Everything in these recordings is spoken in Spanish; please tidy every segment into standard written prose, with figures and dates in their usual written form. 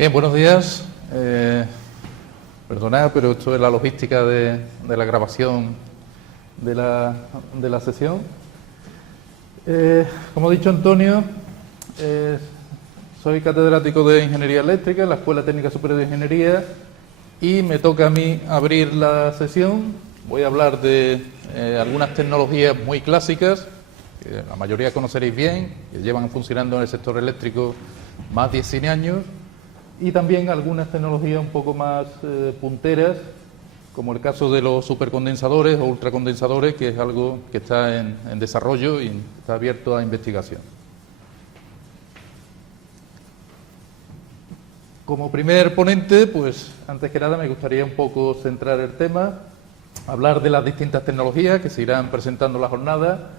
Bien, buenos días. Perdonad, pero esto es la logística de la grabación de la sesión. Como ha dicho Antonio, soy catedrático de Ingeniería Eléctrica en la Escuela Técnica Superior de Ingeniería y me toca a mí abrir la sesión. Voy a hablar de algunas tecnologías muy clásicas, que la mayoría conoceréis bien, que llevan funcionando en el sector eléctrico más de 100 años, y también algunas tecnologías un poco más punteras, como el caso de los supercondensadores o ultracondensadores, que es algo que está en desarrollo y está abierto a investigación. Como primer ponente, pues antes que nada me gustaría un poco centrar el tema, hablar de las distintas tecnologías que se irán presentando en la jornada.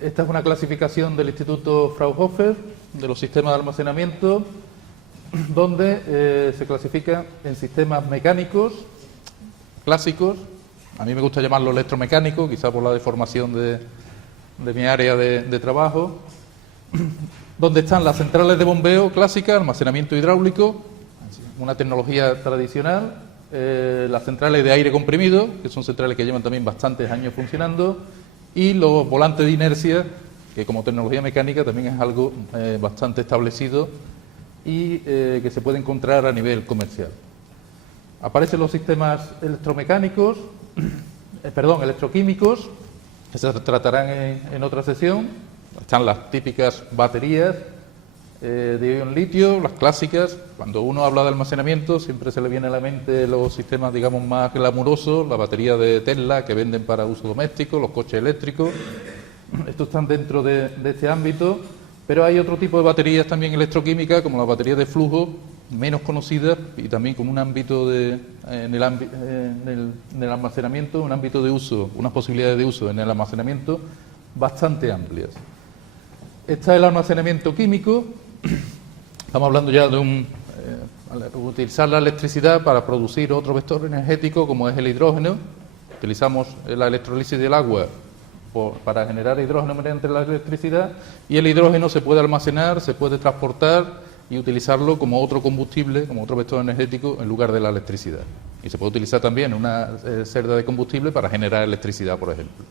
Esta es una clasificación del Instituto Fraunhofer de los sistemas de almacenamiento, donde se clasifica en sistemas mecánicos clásicos, a mí me gusta llamarlo electromecánico, quizá por la deformación de mi área de trabajo, donde están las centrales de bombeo clásicas, almacenamiento hidráulico, una tecnología tradicional, las centrales de aire comprimido, que son centrales que llevan también bastantes años funcionando, y los volantes de inercia, que como tecnología mecánica también es algo bastante establecido y que se puede encontrar a nivel comercial. Aparecen los sistemas electroquímicos, que se tratarán en otra sesión. Están las típicas baterías de ion litio, las clásicas. Cuando uno habla de almacenamiento siempre se le viene a la mente los sistemas, digamos, más glamurosos, la batería de Tesla que venden para uso doméstico, los coches eléctricos. Estos están dentro de este ámbito. Pero hay otro tipo de baterías también electroquímicas, como las baterías de flujo, menos conocidas y también con un ámbito en el almacenamiento, un ámbito de uso, unas posibilidades de uso en el almacenamiento bastante amplias. Está el almacenamiento químico. Estamos hablando ya de utilizar la electricidad para producir otro vector energético como es el hidrógeno. Utilizamos la electrólisis del agua para generar hidrógeno mediante la electricidad, y el hidrógeno se puede almacenar, se puede transportar y utilizarlo como otro combustible, como otro vector energético en lugar de la electricidad. Y se puede utilizar también una celda de combustible para generar electricidad, por ejemplo.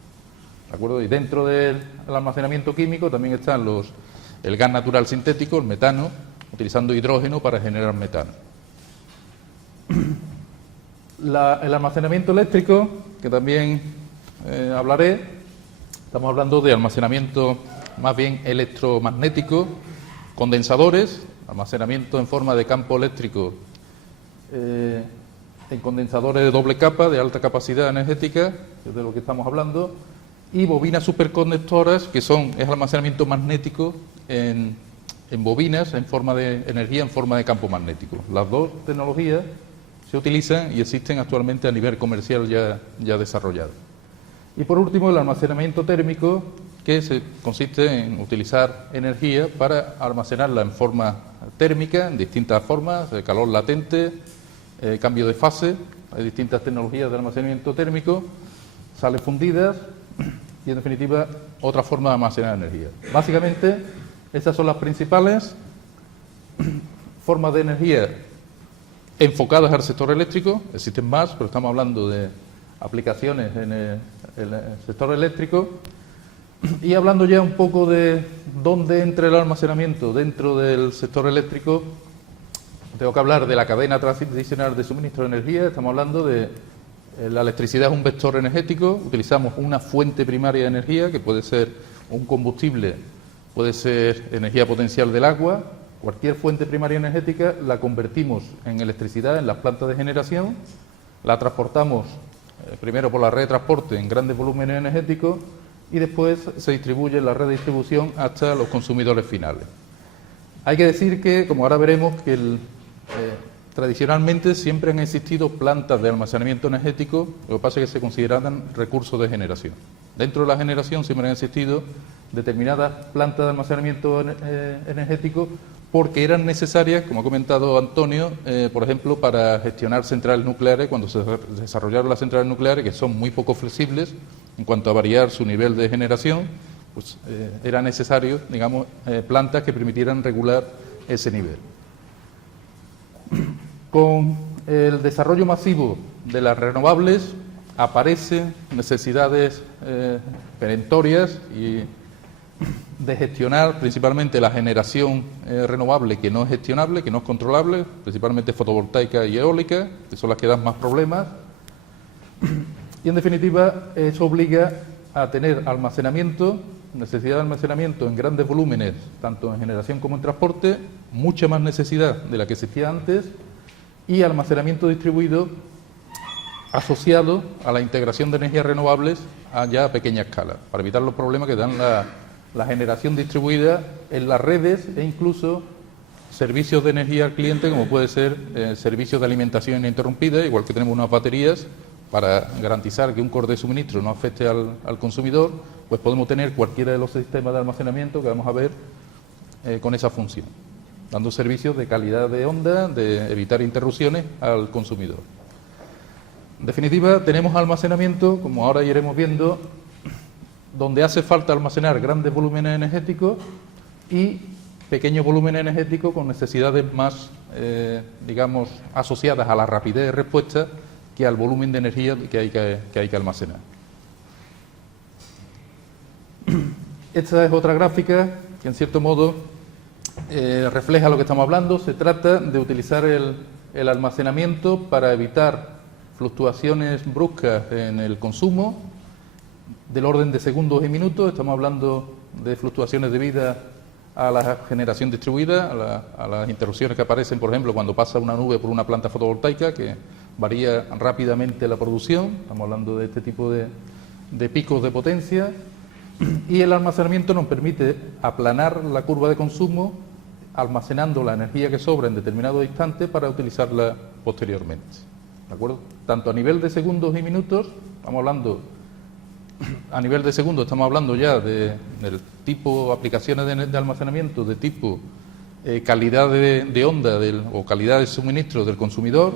¿De acuerdo? Y dentro del almacenamiento químico también están el gas natural sintético, el metano, utilizando hidrógeno para generar metano. El almacenamiento eléctrico, que también hablaré. Estamos hablando de almacenamiento más bien electromagnético, condensadores, almacenamiento en forma de campo eléctrico en condensadores de doble capa, de alta capacidad energética, que es de lo que estamos hablando, y bobinas superconductoras, que es almacenamiento magnético en bobinas en forma de energía, en forma de campo magnético. Las dos tecnologías se utilizan y existen actualmente a nivel comercial ya desarrollado. Y por último, el almacenamiento térmico, que consiste en utilizar energía para almacenarla en forma térmica, en distintas formas, de calor latente, cambio de fase. Hay distintas tecnologías de almacenamiento térmico, sales fundidas y, en definitiva, otra forma de almacenar energía. Básicamente, estas son las principales formas de energía enfocadas al sector eléctrico. Existen más, pero estamos hablando de aplicaciones en el sector eléctrico. Y hablando ya un poco de dónde entra el almacenamiento dentro del sector eléctrico, tengo que hablar de la cadena tradicional de suministro de energía. Estamos hablando de la electricidad es un vector energético, utilizamos una fuente primaria de energía que puede ser un combustible, puede ser energía potencial del agua. Cualquier fuente primaria energética la convertimos en electricidad en las plantas de generación, la transportamos primero por la red de transporte en grandes volúmenes energéticos y después se distribuye en la red de distribución hasta los consumidores finales. Hay que decir que, como ahora veremos, que tradicionalmente siempre han existido plantas de almacenamiento energético, lo que pasa es que se consideraban recursos de generación. Dentro de la generación siempre han existido determinadas plantas de almacenamiento energético porque eran necesarias, como ha comentado Antonio, por ejemplo, para gestionar centrales nucleares. Cuando se desarrollaron las centrales nucleares, que son muy poco flexibles en cuanto a variar su nivel de generación, pues era necesario, digamos, plantas que permitieran regular ese nivel. Con el desarrollo masivo de las renovables aparecen necesidades perentorias y de gestionar principalmente la generación renovable que no es gestionable, que no es controlable, principalmente fotovoltaica y eólica, que son las que dan más problemas. Y en definitiva, eso obliga a tener almacenamiento, necesidad de almacenamiento en grandes volúmenes, tanto en generación como en transporte, mucha más necesidad de la que existía antes, y almacenamiento distribuido asociado a la integración de energías renovables a ya a pequeña escala, para evitar los problemas que dan la generación distribuida en las redes e incluso servicios de energía al cliente, como puede ser servicios de alimentación ininterrumpida, igual que tenemos unas baterías, para garantizar que un corte de suministro no afecte al consumidor, pues podemos tener cualquiera de los sistemas de almacenamiento que vamos a ver con esa función, dando servicios de calidad de onda, de evitar interrupciones al consumidor. En definitiva, tenemos almacenamiento, como ahora iremos viendo, donde hace falta almacenar grandes volúmenes energéticos y pequeños volúmenes energéticos con necesidades más, digamos, asociadas a la rapidez de respuesta que al volumen de energía que hay que almacenar. Esta es otra gráfica que, en cierto modo, refleja lo que estamos hablando. Se trata de utilizar el almacenamiento para evitar fluctuaciones bruscas en el consumo del orden de segundos y minutos. Estamos hablando de fluctuaciones debidas a la generación distribuida, a las interrupciones que aparecen, por ejemplo, cuando pasa una nube por una planta fotovoltaica, que varía rápidamente la producción. Estamos hablando de este tipo de picos de potencia. Y el almacenamiento nos permite aplanar la curva de consumo, almacenando la energía que sobra en determinado instante para utilizarla posteriormente. ¿De acuerdo? Tanto a nivel de segundos y minutos, estamos hablando, a nivel de segundos estamos hablando ya del tipo aplicaciones de almacenamiento, de tipo calidad de onda o calidad de suministro del consumidor,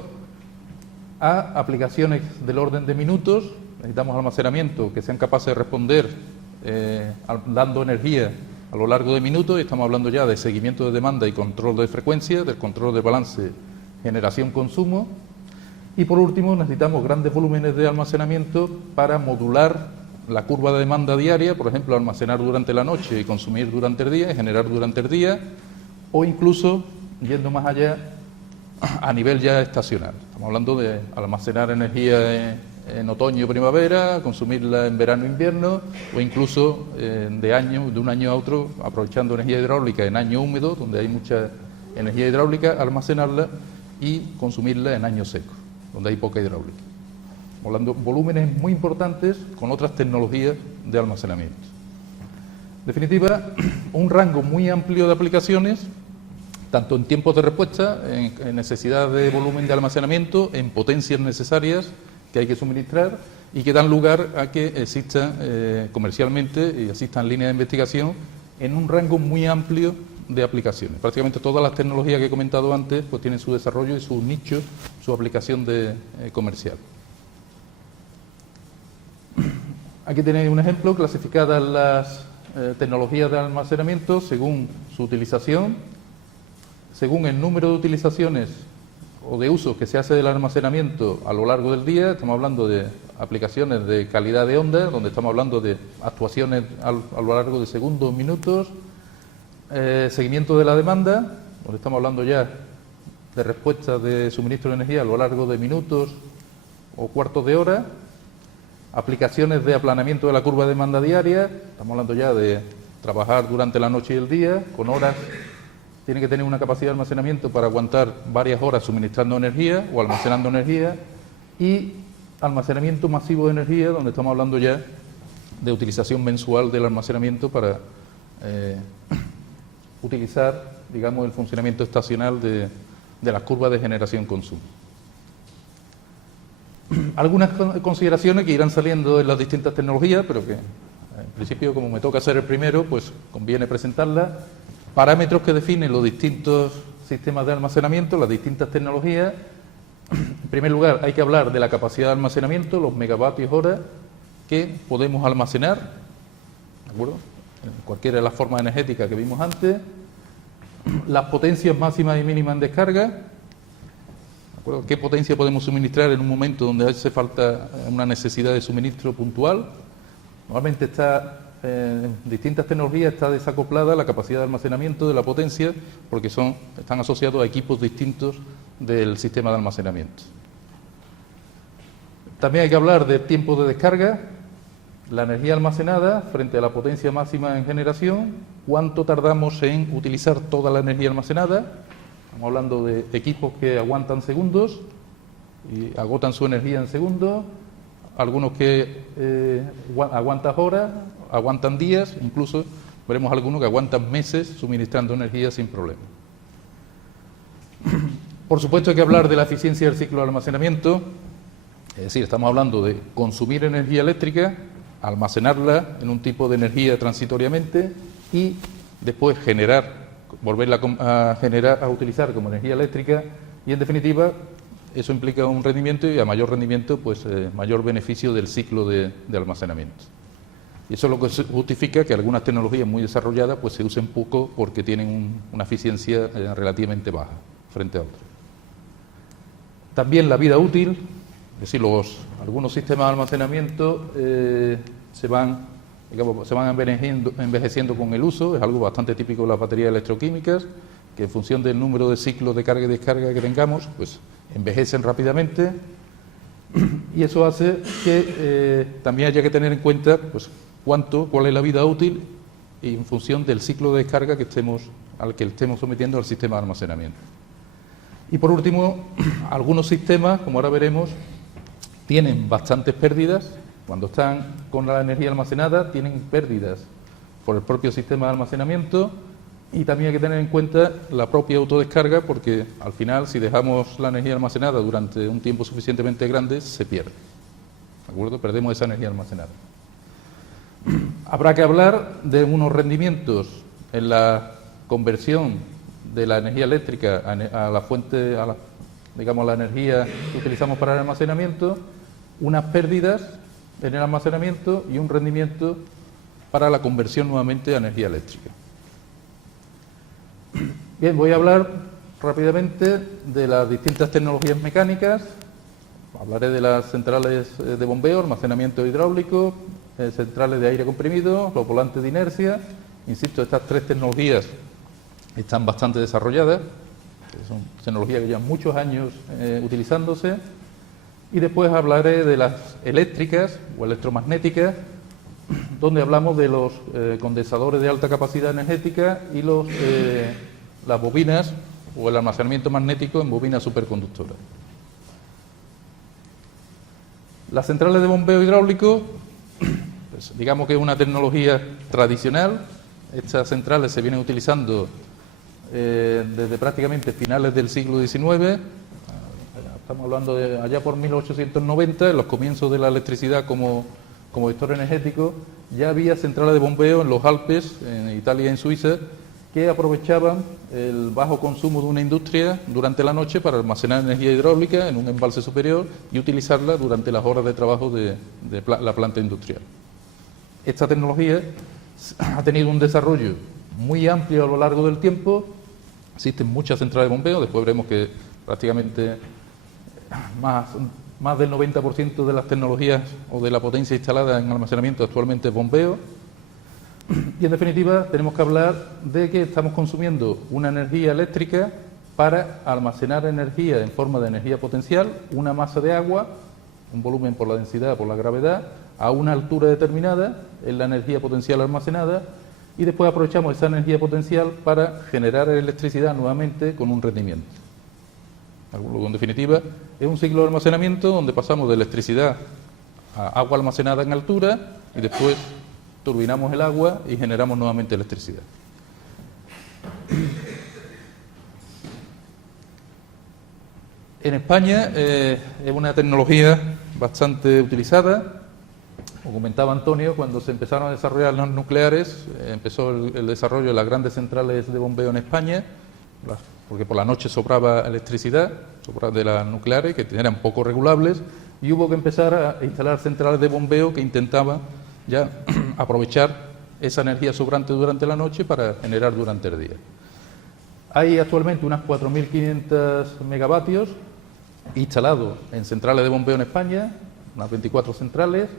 a aplicaciones del orden de minutos. Necesitamos almacenamiento que sean capaces de responder dando energía a lo largo de minutos, y estamos hablando ya de seguimiento de demanda y control de frecuencia, del control de balance generación-consumo. Y por último, necesitamos grandes volúmenes de almacenamiento para modular la curva de demanda diaria, por ejemplo, almacenar durante la noche y consumir durante el día, y generar durante el día, o incluso, yendo más allá, a nivel ya estacional. Estamos hablando de almacenar energía en otoño y primavera, consumirla en verano e invierno, o incluso de un año a otro, aprovechando energía hidráulica en año húmedo, donde hay mucha energía hidráulica, almacenarla y consumirla en año seco, donde hay poca hidráulica. Estamos hablando de volúmenes muy importantes con otras tecnologías de almacenamiento. En definitiva, un rango muy amplio de aplicaciones, tanto en tiempos de respuesta, en necesidad de volumen de almacenamiento, en potencias necesarias que hay que suministrar y que dan lugar a que exista comercialmente y existan líneas de investigación en un rango muy amplio de aplicaciones. Prácticamente todas las tecnologías que he comentado antes pues tienen su desarrollo y su nicho, su aplicación comercial. Aquí tenéis un ejemplo, clasificadas las tecnologías de almacenamiento según su utilización, según el número de utilizaciones o de usos que se hace del almacenamiento a lo largo del día. Estamos hablando de aplicaciones de calidad de onda, donde estamos hablando de actuaciones a lo largo de segundos, minutos, seguimiento de la demanda, donde estamos hablando ya de respuestas de suministro de energía a lo largo de minutos o cuartos de hora, aplicaciones de aplanamiento de la curva de demanda diaria. Estamos hablando ya de trabajar durante la noche y el día, con horas. Tiene que tener una capacidad de almacenamiento para aguantar varias horas suministrando energía o almacenando energía, y almacenamiento masivo de energía, donde estamos hablando ya de utilización mensual del almacenamiento para utilizar, digamos, el funcionamiento estacional de las curvas de generación-consumo. Algunas consideraciones que irán saliendo en las distintas tecnologías, pero que en principio, como me toca ser el primero, pues conviene presentarlas. Parámetros que definen los distintos sistemas de almacenamiento, las distintas tecnologías. En primer lugar, hay que hablar de la capacidad de almacenamiento, los megavatios hora que podemos almacenar, ¿de acuerdo?, en cualquiera de las formas energéticas que vimos antes. Las potencias máximas y mínimas en descarga. acuerdo? ¿Qué potencia podemos suministrar en un momento donde hace falta una necesidad de suministro puntual? Normalmente está, en distintas tecnologías está desacoplada la capacidad de almacenamiento de la potencia porque están asociados a equipos distintos del sistema de almacenamiento. También hay que hablar del tiempo de descarga, la energía almacenada frente a la potencia máxima en generación, cuánto tardamos en utilizar toda la energía almacenada. Estamos hablando de equipos que aguantan segundos y agotan su energía en segundos, algunos que aguantan horas, aguantan días, incluso veremos algunos que aguantan meses suministrando energía sin problema. Por supuesto hay que hablar de la eficiencia del ciclo de almacenamiento, es decir, estamos hablando de consumir energía eléctrica, almacenarla en un tipo de energía transitoriamente y después volverla a utilizar como energía eléctrica y en definitiva eso implica un rendimiento y a mayor rendimiento pues mayor beneficio del ciclo de almacenamiento. Y eso es lo que justifica que algunas tecnologías muy desarrolladas pues se usen poco porque tienen una eficiencia relativamente baja frente a otras. También la vida útil, es decir, algunos sistemas de almacenamiento se van envejeciendo con el uso, es algo bastante típico de las baterías electroquímicas, que en función del número de ciclos de carga y descarga que tengamos, pues envejecen rápidamente y eso hace que también haya que tener en cuenta pues cuál es la vida útil y en función del ciclo de descarga al que estemos sometiendo al sistema de almacenamiento. Y por último, algunos sistemas, como ahora veremos, tienen bastantes pérdidas. Cuando están con la energía almacenada, tienen pérdidas por el propio sistema de almacenamiento y también hay que tener en cuenta la propia autodescarga porque al final, si dejamos la energía almacenada durante un tiempo suficientemente grande, se pierde. ¿De acuerdo? Perdemos esa energía almacenada. Habrá que hablar de unos rendimientos en la conversión de la energía eléctrica a la fuente, a la energía que utilizamos para el almacenamiento, unas pérdidas en el almacenamiento y un rendimiento para la conversión nuevamente a energía eléctrica. Bien, voy a hablar rápidamente de las distintas tecnologías mecánicas. Hablaré de las centrales de bombeo, almacenamiento hidráulico, centrales de aire comprimido, los volantes de inercia. Insisto, estas tres tecnologías están bastante desarrolladas, son tecnologías que llevan muchos años utilizándose. Y después hablaré de las eléctricas o electromagnéticas, donde hablamos de los condensadores de alta capacidad energética y las bobinas o el almacenamiento magnético en bobinas superconductoras. Las centrales de bombeo hidráulico, pues, digamos que es una tecnología tradicional. Estas centrales se vienen utilizando desde prácticamente finales del siglo XIX. Estamos hablando de allá por 1890, en los comienzos de la electricidad como vector energético, ya había centrales de bombeo en los Alpes, en Italia y en Suiza, que aprovechaban el bajo consumo de una industria durante la noche para almacenar energía hidráulica en un embalse superior y utilizarla durante las horas de trabajo de la planta industrial. Esta tecnología ha tenido un desarrollo muy amplio a lo largo del tiempo. Existen muchas centrales de bombeo, después veremos que prácticamente más del 90% de las tecnologías o de la potencia instalada en almacenamiento actualmente es bombeo. Y en definitiva tenemos que hablar de que estamos consumiendo una energía eléctrica para almacenar energía en forma de energía potencial, una masa de agua, un volumen por la densidad, por la gravedad, a una altura determinada, es la energía potencial almacenada, y después aprovechamos esa energía potencial para generar electricidad nuevamente con un rendimiento. En definitiva, es un ciclo de almacenamiento donde pasamos de electricidad a agua almacenada en altura y después turbinamos el agua y generamos nuevamente electricidad. En España es una tecnología bastante utilizada. Como comentaba Antonio, cuando se empezaron a desarrollar las nucleares, empezó el desarrollo de las grandes centrales de bombeo en España, porque por la noche sobraba electricidad de las nucleares, que eran poco regulables, y hubo que empezar a instalar centrales de bombeo que intentaban ya aprovechar esa energía sobrante durante la noche para generar durante el día. Hay actualmente unas 4.500 megavatios instalado en centrales de bombeo en España, unas 24 centrales.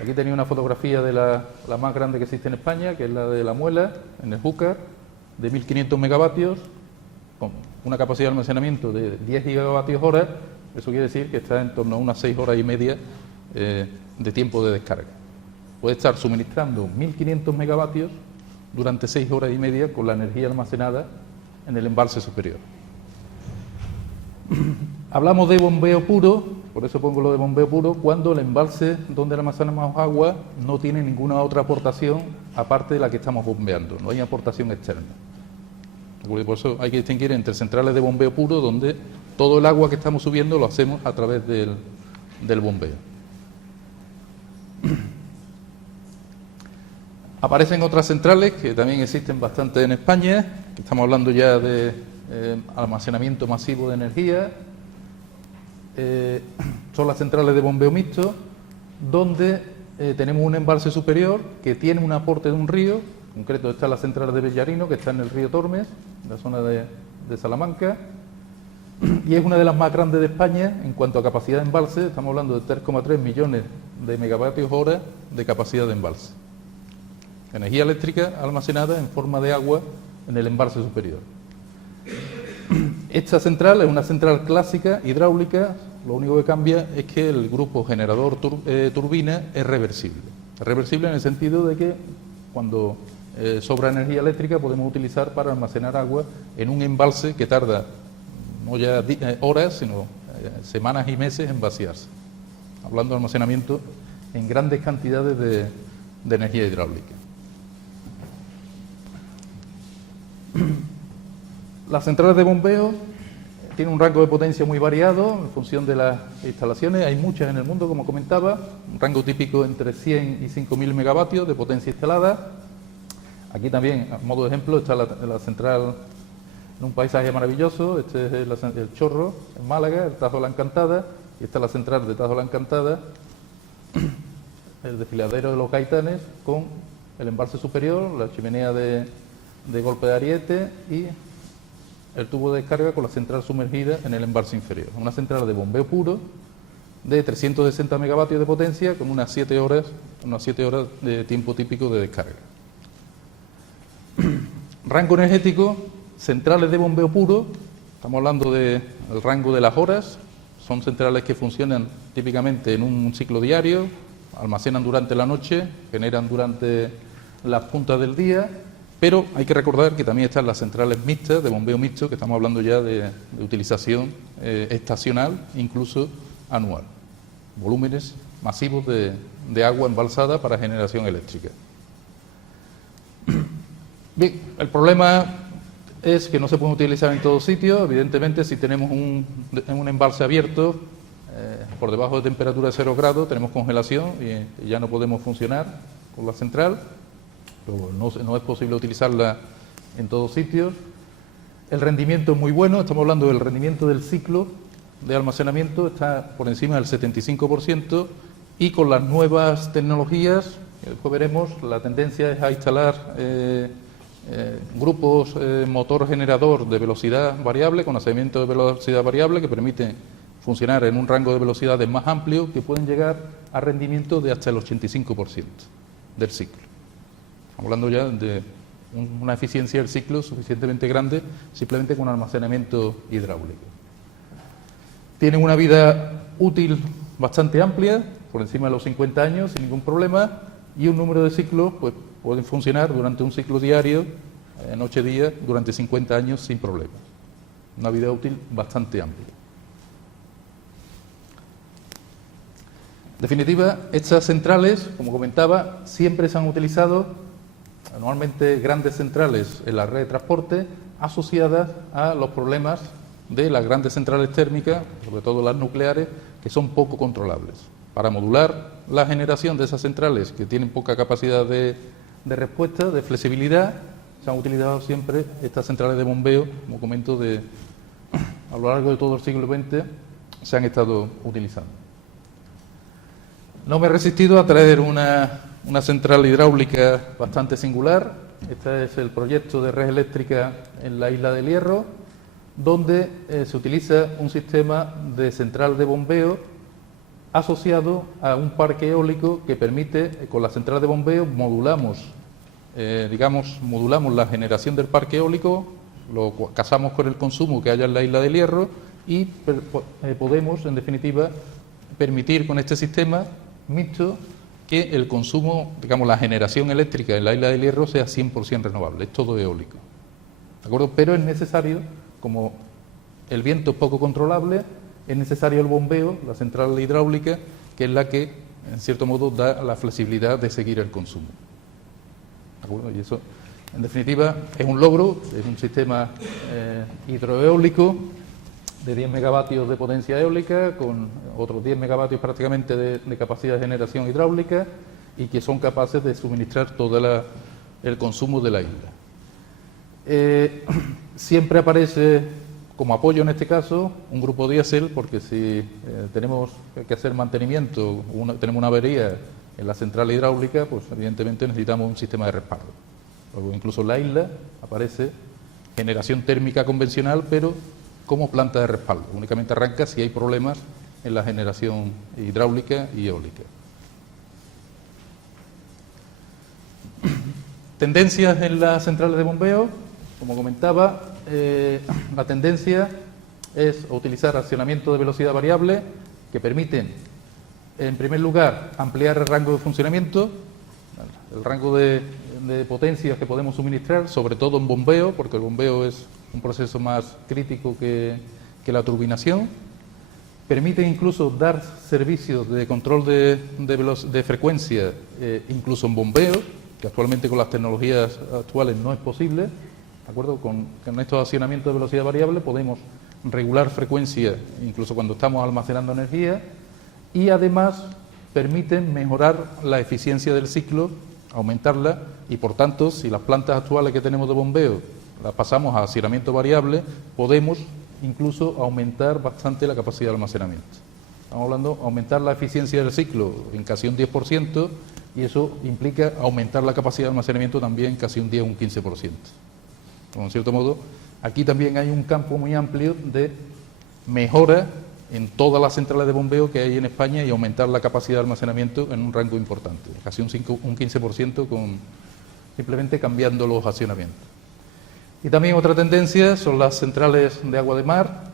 Aquí tenía una fotografía de la más grande que existe en España, que es la de La Muela, en el Júcar, de 1.500 megavatios, con una capacidad de almacenamiento de 10 gigavatios hora. Eso quiere decir que está en torno a unas 6 horas y media de tiempo de descarga. Puede estar suministrando 1.500 megavatios durante 6 horas y media con la energía almacenada en el embalse superior. Hablamos de bombeo puro, por eso pongo lo de bombeo puro, cuando el embalse donde almacenamos agua no tiene ninguna otra aportación aparte de la que estamos bombeando, no hay aportación externa. Por eso hay que distinguir entre centrales de bombeo puro, donde todo el agua que estamos subiendo lo hacemos a través del bombeo. Aparecen otras centrales que también existen bastante en España, que estamos hablando ya de almacenamiento masivo de energía. Son las centrales de bombeo mixto, donde tenemos un embalse superior que tiene un aporte de un río. En concreto está la central de Bellarino, que está en el río Tormes, en la zona de Salamanca, y es una de las más grandes de España en cuanto a capacidad de embalse. Estamos hablando de 3,3 millones de megavatios hora de capacidad de embalse. Energía eléctrica almacenada en forma de agua en el embalse superior. Esta central es una central clásica, hidráulica. Lo único que cambia es que el grupo generador turbina es reversible. Es reversible en el sentido de que cuando sobra energía eléctrica podemos utilizar para almacenar agua en un embalse que tarda no ya horas, sino semanas y meses en vaciarse. Hablando de almacenamiento en grandes cantidades de energía hidráulica. Las centrales de bombeo tienen un rango de potencia muy variado en función de las instalaciones. Hay muchas en el mundo, como comentaba, un rango típico entre 100 y 5.000 megavatios de potencia instalada. Aquí también, a modo de ejemplo, está la central en un paisaje maravilloso. Este es el Chorro, en Málaga, el Tajo de la Encantada, y esta es la central de Tajo de la Encantada, el desfiladero de los Gaitanes, con el embalse superior, la chimenea de golpe de ariete y el tubo de descarga con la central sumergida en el embalse inferior. Una central de bombeo puro de 360 megavatios de potencia con unas 7 horas de tiempo típico de descarga. Rango energético, centrales de bombeo puro, estamos hablando del rango de las horas. Son centrales que funcionan típicamente en un ciclo diario, almacenan durante la noche, generan durante las puntas del día. Pero hay que recordar que también están las centrales mixtas, de bombeo mixto, que estamos hablando ya de utilización estacional, incluso anual. Volúmenes masivos de agua embalsada para generación eléctrica. Bien, el problema es que no se pueden utilizar en todos sitios. Evidentemente, si tenemos un embalse abierto, por debajo de temperatura de 0 grados, tenemos congelación y ya no podemos funcionar con la central. Pero no es posible utilizarla en todos sitios. El rendimiento es muy bueno, estamos hablando del rendimiento del ciclo de almacenamiento, está por encima del 75%, y con las nuevas tecnologías, después veremos, la tendencia es a instalar grupos motor generador de velocidad variable, con almacenamiento de velocidad variable, que permiten funcionar en un rango de velocidades más amplio, que pueden llegar a rendimiento de hasta el 85% del ciclo. Hablando ya de una eficiencia del ciclo suficientemente grande, simplemente con almacenamiento hidráulico. Tienen una vida útil bastante amplia, por encima de los 50 años, sin ningún problema, y un número de ciclos pues pueden funcionar durante un ciclo diario, noche-día, durante 50 años sin problemas. Una vida útil bastante amplia. En definitiva, estas centrales, como comentaba, siempre se han utilizado, normalmente grandes centrales en la red de transporte, asociadas a los problemas de las grandes centrales térmicas, sobre todo las nucleares, que son poco controlables. Para modular la generación de esas centrales que tienen poca capacidad de respuesta, de flexibilidad, se han utilizado siempre estas centrales de bombeo, como comento, a lo largo de todo el siglo XX se han estado utilizando. No me he resistido a traer una central hidráulica bastante singular. Este es el proyecto de red eléctrica en la isla del Hierro. donde se utiliza un sistema de central de bombeo asociado a un parque eólico que permite, con la central de bombeo, modulamos la generación del parque eólico, lo casamos con el consumo que haya en la isla del Hierro y podemos, en definitiva, permitir con este sistema mixto que el consumo, digamos, la generación eléctrica en la isla del Hierro sea 100% renovable, es todo eólico. ¿De acuerdo? Pero es necesario, como el viento es poco controlable, es necesario el bombeo, la central hidráulica, que es la que, en cierto modo, da la flexibilidad de seguir el consumo. ¿De acuerdo? Y eso, en definitiva, es un logro, es un sistema hidroeólico de 10 megavatios de potencia eólica, con otros 10 megavatios prácticamente de capacidad de generación hidráulica, y que son capaces de suministrar todo el consumo de la isla. Siempre aparece como apoyo en este caso un grupo diésel, porque si tenemos que hacer mantenimiento, tenemos una avería en la central hidráulica, pues evidentemente necesitamos un sistema de respaldo. Luego, incluso en la isla aparece generación térmica convencional, pero como planta de respaldo. Únicamente arranca si hay problemas en la generación hidráulica y eólica. Tendencias en las centrales de bombeo. Como comentaba, la tendencia es utilizar accionamiento de velocidad variable que permiten, en primer lugar, ampliar el rango de funcionamiento, el rango de potencias que podemos suministrar, sobre todo en bombeo, porque el bombeo es un proceso más crítico que la turbinación. Permite incluso dar servicios de control de frecuencia, incluso en bombeo, que actualmente con las tecnologías actuales no es posible. ¿De acuerdo? Con estos accionamientos de velocidad variable podemos regular frecuencia incluso cuando estamos almacenando energía, y además permiten mejorar la eficiencia del ciclo, aumentarla, y por tanto, si las plantas actuales que tenemos de bombeo las pasamos a accionamiento variable, podemos incluso aumentar bastante la capacidad de almacenamiento. Estamos hablando de aumentar la eficiencia del ciclo en casi un 10%, y eso implica aumentar la capacidad de almacenamiento también casi un 10 o un 15%. En cierto modo, aquí también hay un campo muy amplio de mejora en todas las centrales de bombeo que hay en España, y aumentar la capacidad de almacenamiento en un rango importante, casi un 15% simplemente cambiando los accionamientos. Y también otra tendencia son las centrales de agua de mar.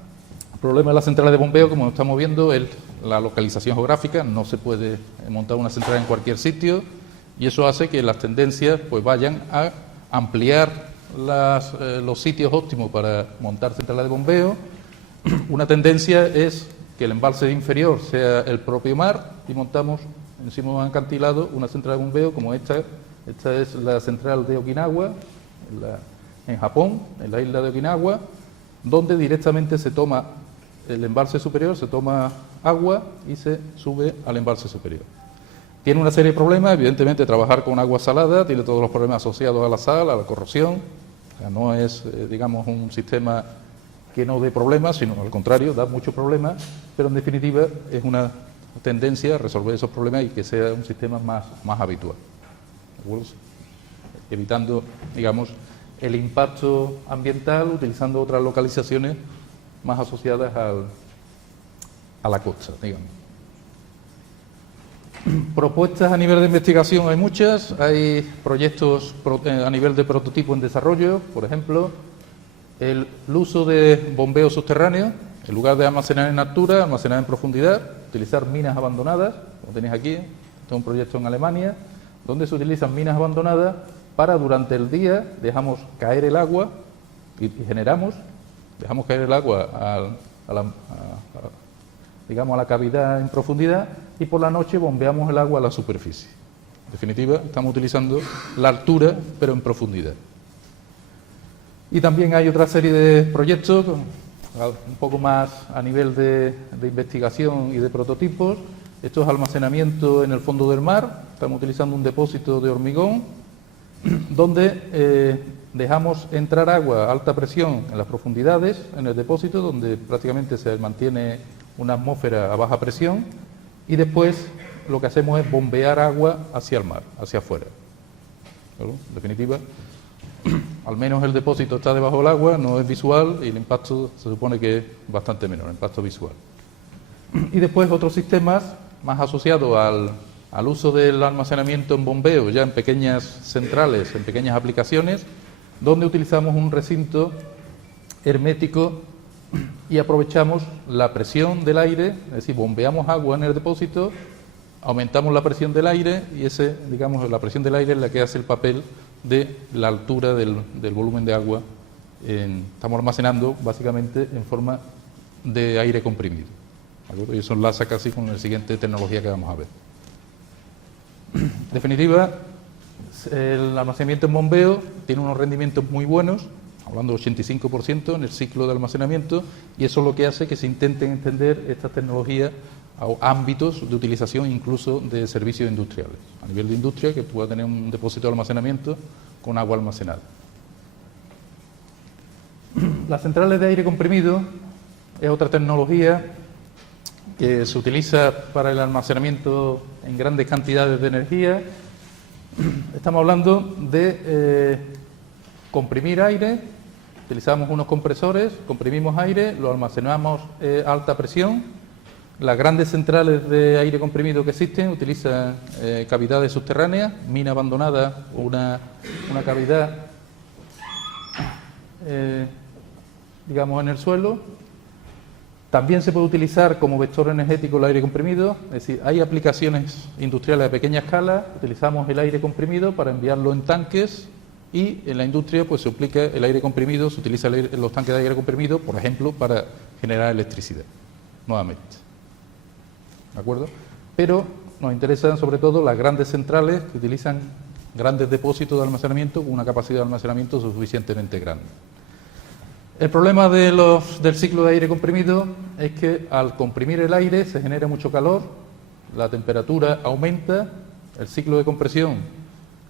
El problema de las centrales de bombeo, como estamos viendo, es la localización geográfica. No se puede montar una central en cualquier sitio, y eso hace que las tendencias pues vayan a ampliar los sitios óptimos para montar centrales de bombeo. Una tendencia es que el embalse inferior sea el propio mar, y montamos encima de un acantilado una central de bombeo como esta. Esta es la central de Okinawa, en Japón, en la isla de Okinawa, donde directamente se toma el embalse superior, se toma agua y se sube al embalse superior. Tiene una serie de problemas, evidentemente trabajar con agua salada tiene todos los problemas asociados a la sal, a la corrosión. O sea, no es, digamos, un sistema que no dé problemas, sino al contrario, da muchos problemas, pero en definitiva es una tendencia a resolver esos problemas y que sea un sistema más habitual. ¿De acuerdo? Evitando, digamos, el impacto ambiental, utilizando otras localizaciones más asociadas a la costa, digamos. Propuestas a nivel de investigación hay muchas, hay proyectos a nivel de prototipo en desarrollo, por ejemplo, el uso de bombeo subterráneo, en lugar de almacenar en altura, almacenar en profundidad, utilizar minas abandonadas, como tenéis aquí. Este es un proyecto en Alemania, donde se utilizan minas abandonadas para, durante el día, dejamos caer el agua y dejamos caer el agua a la cavidad en profundidad, y por la noche bombeamos el agua a la superficie. En definitiva, estamos utilizando la altura, pero en profundidad. Y también hay otra serie de proyectos, un poco más a nivel de investigación y de prototipos. Esto es almacenamiento en el fondo del mar. Estamos utilizando un depósito de hormigón, donde dejamos entrar agua a alta presión en las profundidades, en el depósito, donde prácticamente se mantiene una atmósfera a baja presión, y después lo que hacemos es bombear agua hacia el mar, hacia afuera. ¿Vale? En definitiva, al menos el depósito está debajo del agua, no es visual y el impacto se supone que es bastante menor, el impacto visual. Y después otros sistemas más asociados al uso del almacenamiento en bombeo, ya en pequeñas centrales, en pequeñas aplicaciones, donde utilizamos un recinto hermético y aprovechamos la presión del aire, es decir, bombeamos agua en el depósito, aumentamos la presión del aire y la presión del aire es la que hace el papel de la altura del volumen de agua. Estamos almacenando básicamente en forma de aire comprimido, ¿de acuerdo? Y eso enlaza casi con la siguiente tecnología que vamos a ver. En definitiva, el almacenamiento en bombeo tiene unos rendimientos muy buenos, hablando del 85% en el ciclo de almacenamiento, y eso es lo que hace que se intenten extender estas tecnologías a ámbitos de utilización incluso de servicios industriales. A nivel de industria, que pueda tener un depósito de almacenamiento con agua almacenada. Las centrales de aire comprimido es otra tecnología que se utiliza para el almacenamiento en grandes cantidades de energía. Estamos hablando de comprimir aire, utilizamos unos compresores, comprimimos aire, lo almacenamos a alta presión. Las grandes centrales de aire comprimido que existen utilizan cavidades subterráneas, mina abandonada o una cavidad, digamos, en el suelo. También se puede utilizar como vector energético el aire comprimido, es decir, hay aplicaciones industriales a pequeña escala, utilizamos el aire comprimido para enviarlo en tanques y en la industria pues se aplica el aire comprimido, se utiliza los tanques de aire comprimido, por ejemplo, para generar electricidad, nuevamente. ¿De acuerdo? Pero nos interesan sobre todo las grandes centrales que utilizan grandes depósitos de almacenamiento con una capacidad de almacenamiento suficientemente grande. El problema del ciclo de aire comprimido es que al comprimir el aire se genera mucho calor, la temperatura aumenta, el ciclo de compresión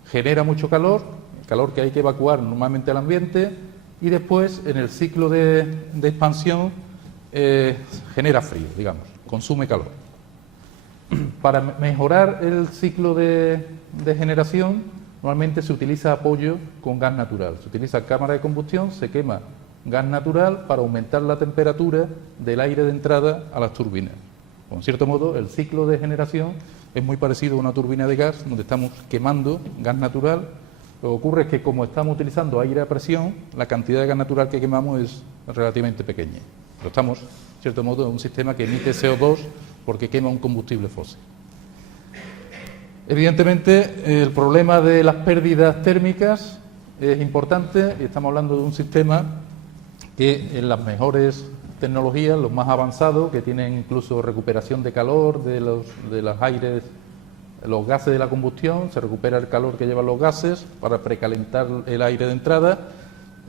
genera mucho calor, el calor que hay que evacuar normalmente al ambiente, y después en el ciclo de expansión genera frío, digamos, consume calor. Para mejorar el ciclo de generación, normalmente se utiliza apoyo con gas natural. Se utiliza cámara de combustión, se quema gas natural para aumentar la temperatura del aire de entrada a las turbinas. En cierto modo, el ciclo de generación es muy parecido a una turbina de gas, donde estamos quemando gas natural. Lo que ocurre es que como estamos utilizando aire a presión, la cantidad de gas natural que quemamos es relativamente pequeña. Pero estamos, en cierto modo, en un sistema que emite CO2 porque quema un combustible fósil. Evidentemente, el problema de las pérdidas térmicas es importante y estamos hablando de un sistema que en las mejores tecnologías, los más avanzados, que tienen incluso recuperación de calor de los aires, los gases de la combustión, se recupera el calor que llevan los gases para precalentar el aire de entrada.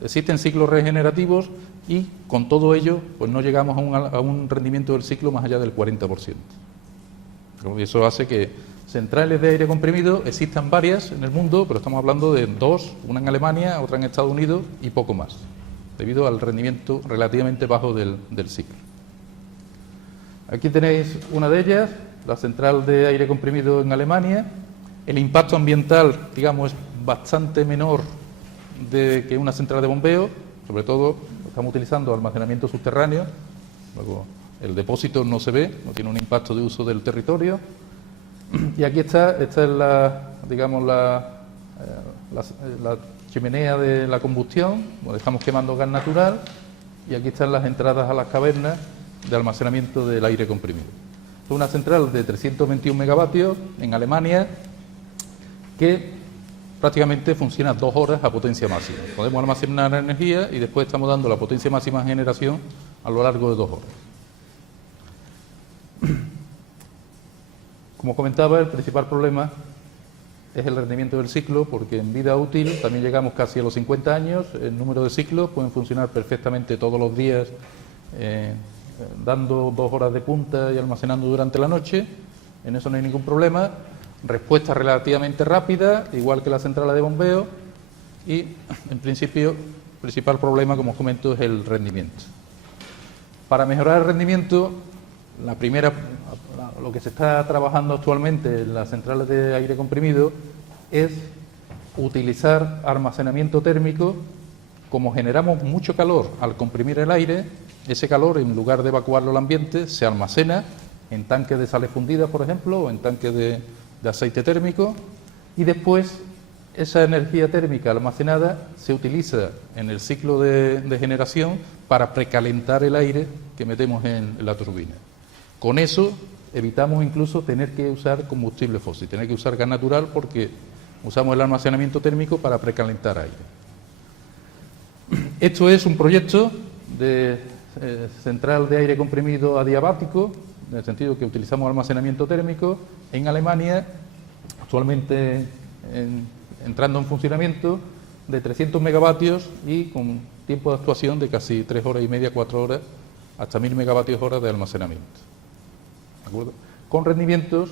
Existen ciclos regenerativos y con todo ello pues no llegamos a un rendimiento del ciclo más allá del 40%. Y eso hace que centrales de aire comprimido existan varias en el mundo, pero estamos hablando de dos, una en Alemania, otra en Estados Unidos y poco más, debido al rendimiento relativamente bajo del ciclo. Aquí tenéis una de ellas, la central de aire comprimido en Alemania. El impacto ambiental, digamos, es bastante menor que una central de bombeo, sobre todo estamos utilizando almacenamiento subterráneo, luego el depósito no se ve, no tiene un impacto de uso del territorio. Y aquí esta es la chimenea de la combustión, donde estamos quemando gas natural, y aquí están las entradas a las cavernas de almacenamiento del aire comprimido. Es una central de 321 megavatios en Alemania que prácticamente funciona 2 horas a potencia máxima. Podemos almacenar energía y después estamos dando la potencia máxima de generación a lo largo de 2 horas. Como comentaba, el principal problema es el rendimiento del ciclo, porque en vida útil también llegamos casi a los 50 años, el número de ciclos pueden funcionar perfectamente todos los días, dando 2 horas de punta y almacenando durante la noche, en eso no hay ningún problema. Respuesta relativamente rápida, igual que la central de bombeo, y en principio el principal problema, como os comento, es el rendimiento. Para mejorar el rendimiento, lo que se está trabajando actualmente en las centrales de aire comprimido es utilizar almacenamiento térmico como generamos mucho calor al comprimir el aire, ese calor, en lugar de evacuarlo al ambiente, se almacena en tanques de sales fundidas, por ejemplo, o en tanques de aceite térmico, y después esa energía térmica almacenada se utiliza en el ciclo de generación para precalentar el aire que metemos en la turbina. Con eso evitamos incluso tener que usar combustible fósil, tener que usar gas natural, porque usamos el almacenamiento térmico para precalentar aire. Esto es un proyecto de central de aire comprimido adiabático, en el sentido que utilizamos almacenamiento térmico en Alemania, actualmente entrando en funcionamiento, de 300 megavatios y con tiempo de actuación de casi 3 horas y media, 4 horas, hasta 1000 megavatios hora de almacenamiento. ¿De acuerdo? Con rendimientos,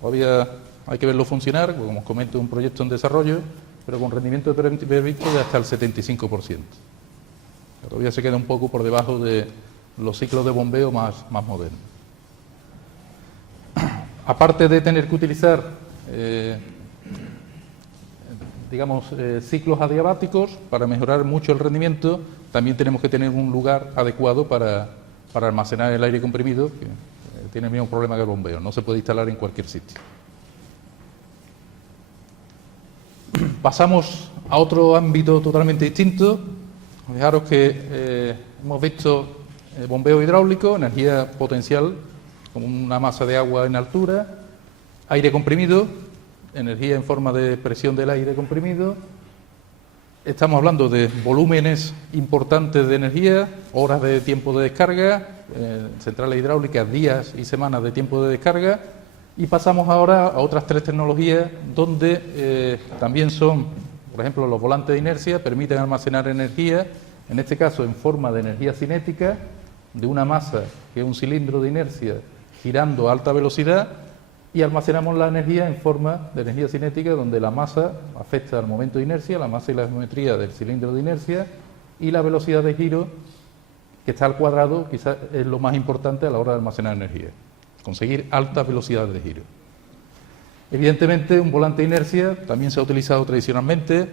todavía hay que verlo funcionar, como os comento, es un proyecto en desarrollo, pero con rendimiento previsto de hasta el 75%. Todavía se queda un poco por debajo de los ciclos de bombeo más modernos. Aparte de tener que utilizar, ciclos adiabáticos para mejorar mucho el rendimiento, también tenemos que tener un lugar adecuado para almacenar el aire comprimido, que tiene el mismo problema que el bombeo, no se puede instalar en cualquier sitio. Pasamos a otro ámbito totalmente distinto. Fijaros que hemos visto bombeo hidráulico, energía potencial, como una masa de agua en altura, aire comprimido, energía en forma de presión del aire comprimido. Estamos hablando de volúmenes importantes de energía, horas de tiempo de descarga, centrales hidráulicas, días y semanas de tiempo de descarga. Y pasamos ahora a otras 3 tecnologías donde también son, por ejemplo, los volantes de inercia, permiten almacenar energía, en este caso en forma de energía cinética, de una masa que es un cilindro de inercia girando a alta velocidad, y almacenamos la energía en forma de energía cinética, donde la masa afecta al momento de inercia, la masa y la geometría del cilindro de inercia, y la velocidad de giro, que está al cuadrado, quizás es lo más importante a la hora de almacenar energía, conseguir altas velocidades de giro. Evidentemente, un volante de inercia también se ha utilizado tradicionalmente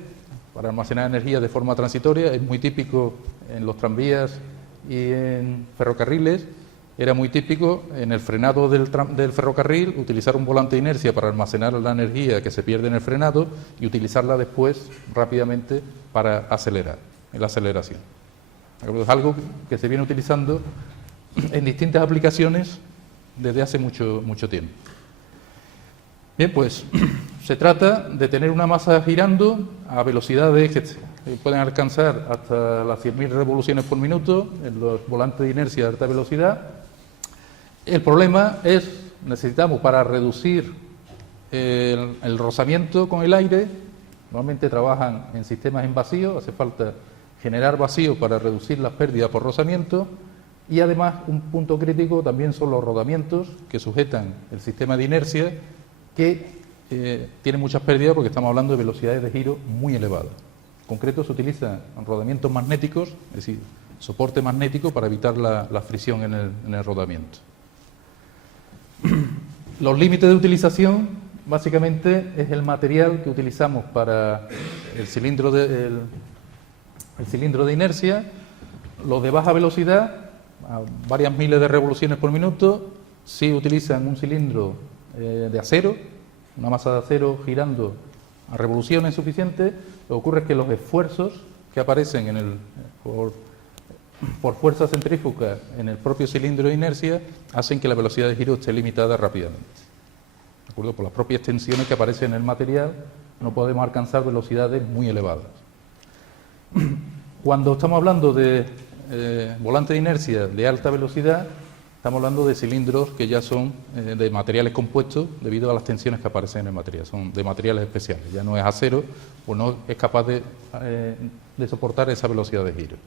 para almacenar energía de forma transitoria, es muy típico en los tranvías y en ferrocarriles. Era muy típico en el frenado del ferrocarril utilizar un volante de inercia para almacenar la energía que se pierde en el frenado y utilizarla después rápidamente para acelerar, en la aceleración. Es algo que se viene utilizando en distintas aplicaciones desde hace mucho tiempo. Bien, pues se trata de tener una masa girando a velocidades que pueden alcanzar hasta las 100.000 revoluciones por minuto en los volantes de inercia de alta velocidad. El problema es, necesitamos para reducir el rozamiento con el aire, normalmente trabajan en sistemas en vacío, hace falta generar vacío para reducir las pérdidas por rozamiento, y además un punto crítico también son los rodamientos que sujetan el sistema de inercia, que tiene muchas pérdidas porque estamos hablando de velocidades de giro muy elevadas. En concreto se utilizan rodamientos magnéticos, es decir, soporte magnético para evitar la fricción en el rodamiento. Los límites de utilización básicamente es el material que utilizamos para el cilindro de inercia, los de baja velocidad, a varias miles de revoluciones por minuto, si utilizan un cilindro de acero, una masa de acero girando a revoluciones suficientes. Lo que ocurre es que los esfuerzos que aparecen por fuerza centrífuga en el propio cilindro de inercia hacen que la velocidad de giro esté limitada rápidamente. ¿De acuerdo? Por las propias tensiones que aparecen en el material no podemos alcanzar velocidades muy elevadas. Cuando estamos hablando de volante de inercia de alta velocidad, estamos hablando de cilindros que ya son de materiales compuestos debido a las tensiones que aparecen en el material, son de materiales especiales, ya no es acero, pues no es capaz de soportar esa velocidad de giro.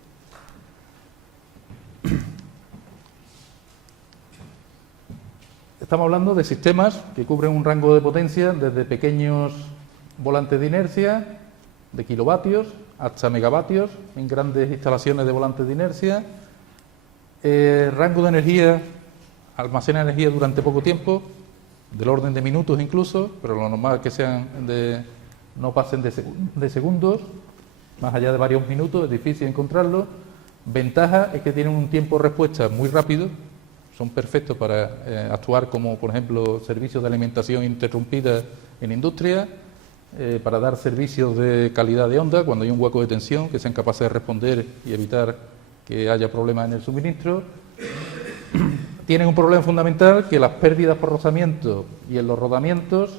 Estamos hablando de sistemas que cubren un rango de potencia desde pequeños volantes de inercia de kilovatios hasta megavatios en grandes instalaciones de volantes de inercia. Rango de energía, almacena energía durante poco tiempo, del orden de minutos incluso, pero lo normal es que sean no pasen de segundos. más allá de varios minutos, es difícil encontrarlo. Ventaja es que tienen un tiempo de respuesta muy rápido, son perfectos para actuar como, por ejemplo, servicios de alimentación interrumpida en industria, para dar servicios de calidad de onda cuando hay un hueco de tensión, que sean capaces de responder y evitar que haya problemas en el suministro. Tienen un problema fundamental, que las pérdidas por rozamiento y en los rodamientos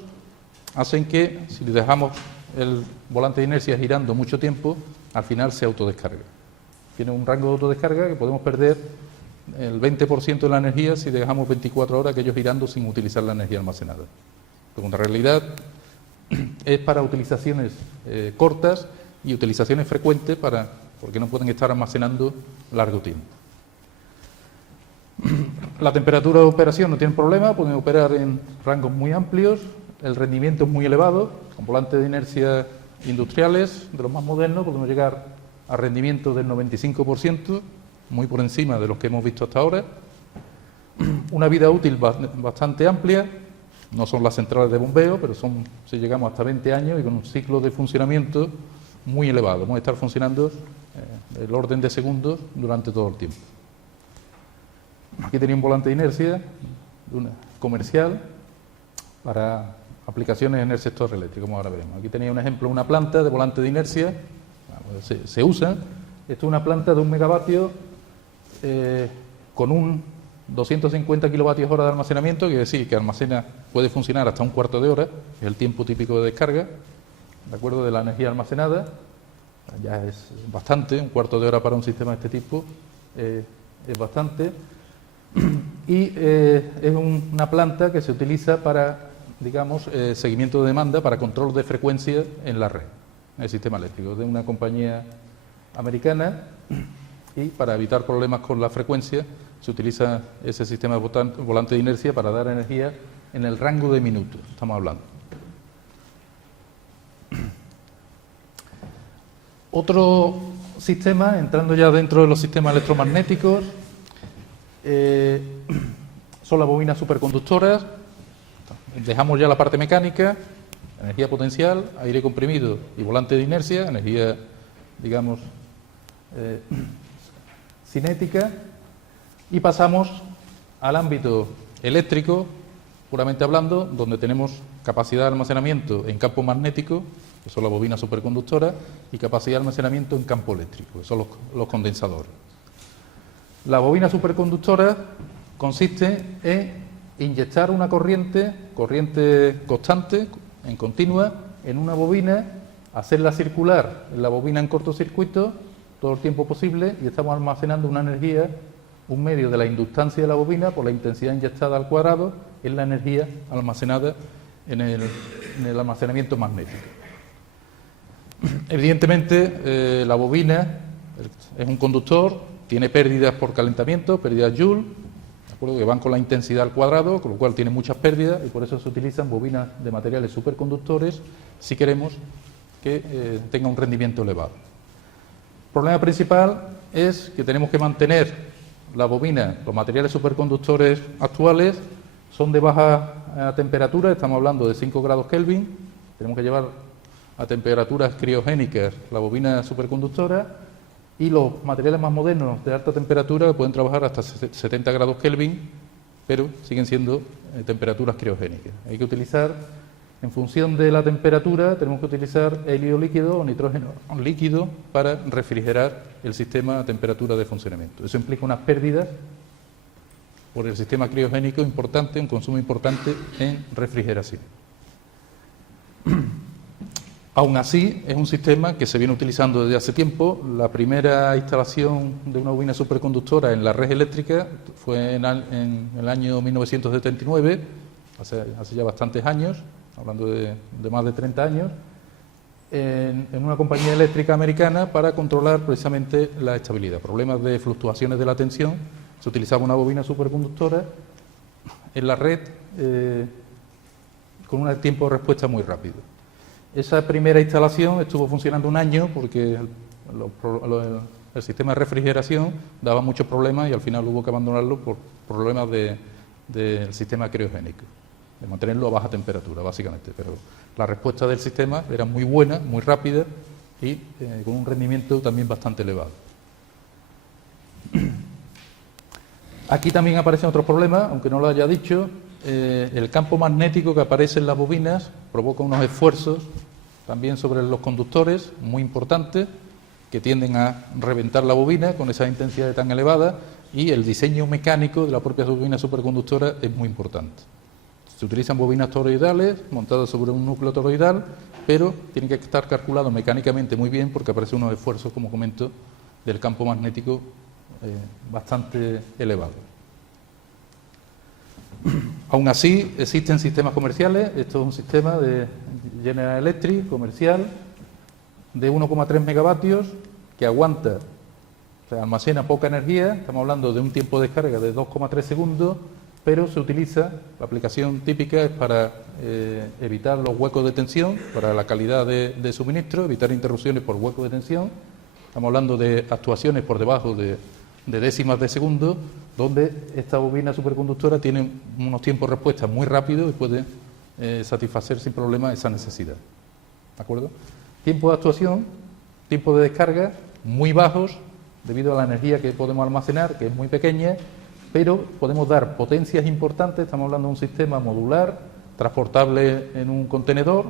hacen que, si dejamos el volante de inercia girando mucho tiempo, al final se autodescarga. Tiene un rango de autodescarga que podemos perder el 20% de la energía si dejamos 24 horas aquello girando sin utilizar la energía almacenada. Pero en realidad es para utilizaciones cortas y utilizaciones frecuentes, porque no pueden estar almacenando largo tiempo. La temperatura de operación no tiene problema, pueden operar en rangos muy amplios, el rendimiento es muy elevado, con volantes de inercia industriales, de los más modernos, podemos llegar a rendimiento del 95%, muy por encima de los que hemos visto hasta ahora. Una vida útil bastante amplia, no son las centrales de bombeo, pero si llegamos hasta 20 años y con un ciclo de funcionamiento muy elevado. Vamos a estar funcionando el orden de segundos durante todo el tiempo. Aquí tenía un volante de inercia comercial para aplicaciones en el sector eléctrico, como ahora veremos. Aquí tenía un ejemplo, una planta de volante de inercia, se usa. Esto es una planta de 1 megavatio con un 250 kilovatios hora de almacenamiento, quiere decir que puede funcionar hasta un cuarto de hora, es el tiempo típico de descarga, de acuerdo, de la energía almacenada. Ya es bastante, un cuarto de hora para un sistema de este tipo es bastante. Y es una planta que se utiliza para, digamos, seguimiento de demanda, para control de frecuencia en la red, en el sistema eléctrico, de una compañía americana, y para evitar problemas con la frecuencia se utiliza ese sistema de volante de inercia para dar energía en el rango de minutos, estamos hablando. Otro sistema, entrando ya dentro de los sistemas electromagnéticos, son las bobinas superconductoras. Dejamos ya la parte mecánica, energía potencial, aire comprimido y volante de inercia, energía, digamos, cinética, y pasamos al ámbito eléctrico, puramente hablando, donde tenemos capacidad de almacenamiento en campo magnético, que son las bobinas superconductoras, y capacidad de almacenamiento en campo eléctrico, que son los condensadores. La bobina superconductora consiste en inyectar una corriente constante, en continua, en una bobina, hacerla circular en la bobina en cortocircuito todo el tiempo posible, y estamos almacenando una energía, un medio de la inductancia de la bobina por la intensidad inyectada al cuadrado, es la energía almacenada en el almacenamiento magnético. Evidentemente, la bobina es un conductor, tiene pérdidas por calentamiento, pérdidas Joule, ¿de acuerdo?, que van con la intensidad al cuadrado, con lo cual tiene muchas pérdidas, y por eso se utilizan bobinas de materiales superconductores si queremos que tenga un rendimiento elevado. El problema principal es que tenemos que mantener la bobina, los materiales superconductores actuales son de baja temperatura, estamos hablando de 5 grados Kelvin, tenemos que llevar a temperaturas criogénicas la bobina superconductora, y los materiales más modernos de alta temperatura pueden trabajar hasta 70 grados Kelvin, pero siguen siendo temperaturas criogénicas. Hay que utilizar, en función de la temperatura, tenemos que utilizar helio líquido o nitrógeno líquido para refrigerar el sistema a temperatura de funcionamiento. Eso implica unas pérdidas por el sistema criogénico importante, un consumo importante en refrigeración. Aún así, es un sistema que se viene utilizando desde hace tiempo. La primera instalación de una bobina superconductora en la red eléctrica fue en el año 1979, hace ya bastantes años, hablando de más de 30 años, en una compañía eléctrica americana para controlar precisamente la estabilidad. Problemas de fluctuaciones de la tensión, se utilizaba una bobina superconductora en la red con un tiempo de respuesta muy rápido. Esa primera instalación estuvo funcionando un año porque el sistema de refrigeración daba muchos problemas y al final hubo que abandonarlo por problemas del sistema criogénico, de mantenerlo a baja temperatura, básicamente. Pero la respuesta del sistema era muy buena, muy rápida, y con un rendimiento también bastante elevado. Aquí también aparecen otros problemas, aunque no lo haya dicho. El campo magnético que aparece en las bobinas provoca unos esfuerzos también sobre los conductores muy importantes, que tienden a reventar la bobina con esa intensidad tan elevada, y el diseño mecánico de la propia bobina superconductora es muy importante. Se utilizan bobinas toroidales montadas sobre un núcleo toroidal, pero tiene que estar calculado mecánicamente muy bien porque aparecen unos esfuerzos, como comento, del campo magnético bastante elevados. Aún así, existen sistemas comerciales. Esto es un sistema de General Electric comercial de 1,3 megavatios que aguanta, o sea, almacena poca energía. Estamos hablando de un tiempo de descarga de 2,3 segundos, pero se utiliza, la aplicación típica es para evitar los huecos de tensión, para la calidad de suministro, evitar interrupciones por huecos de tensión. Estamos hablando de actuaciones por debajo de décimas de segundo, donde esta bobina superconductora tiene unos tiempos de respuesta muy rápidos y puede satisfacer sin problema esa necesidad. ¿De acuerdo? Tiempo de actuación, tiempo de descarga muy bajos debido a la energía que podemos almacenar, que es muy pequeña, pero podemos dar potencias importantes. Estamos hablando de un sistema modular, transportable en un contenedor,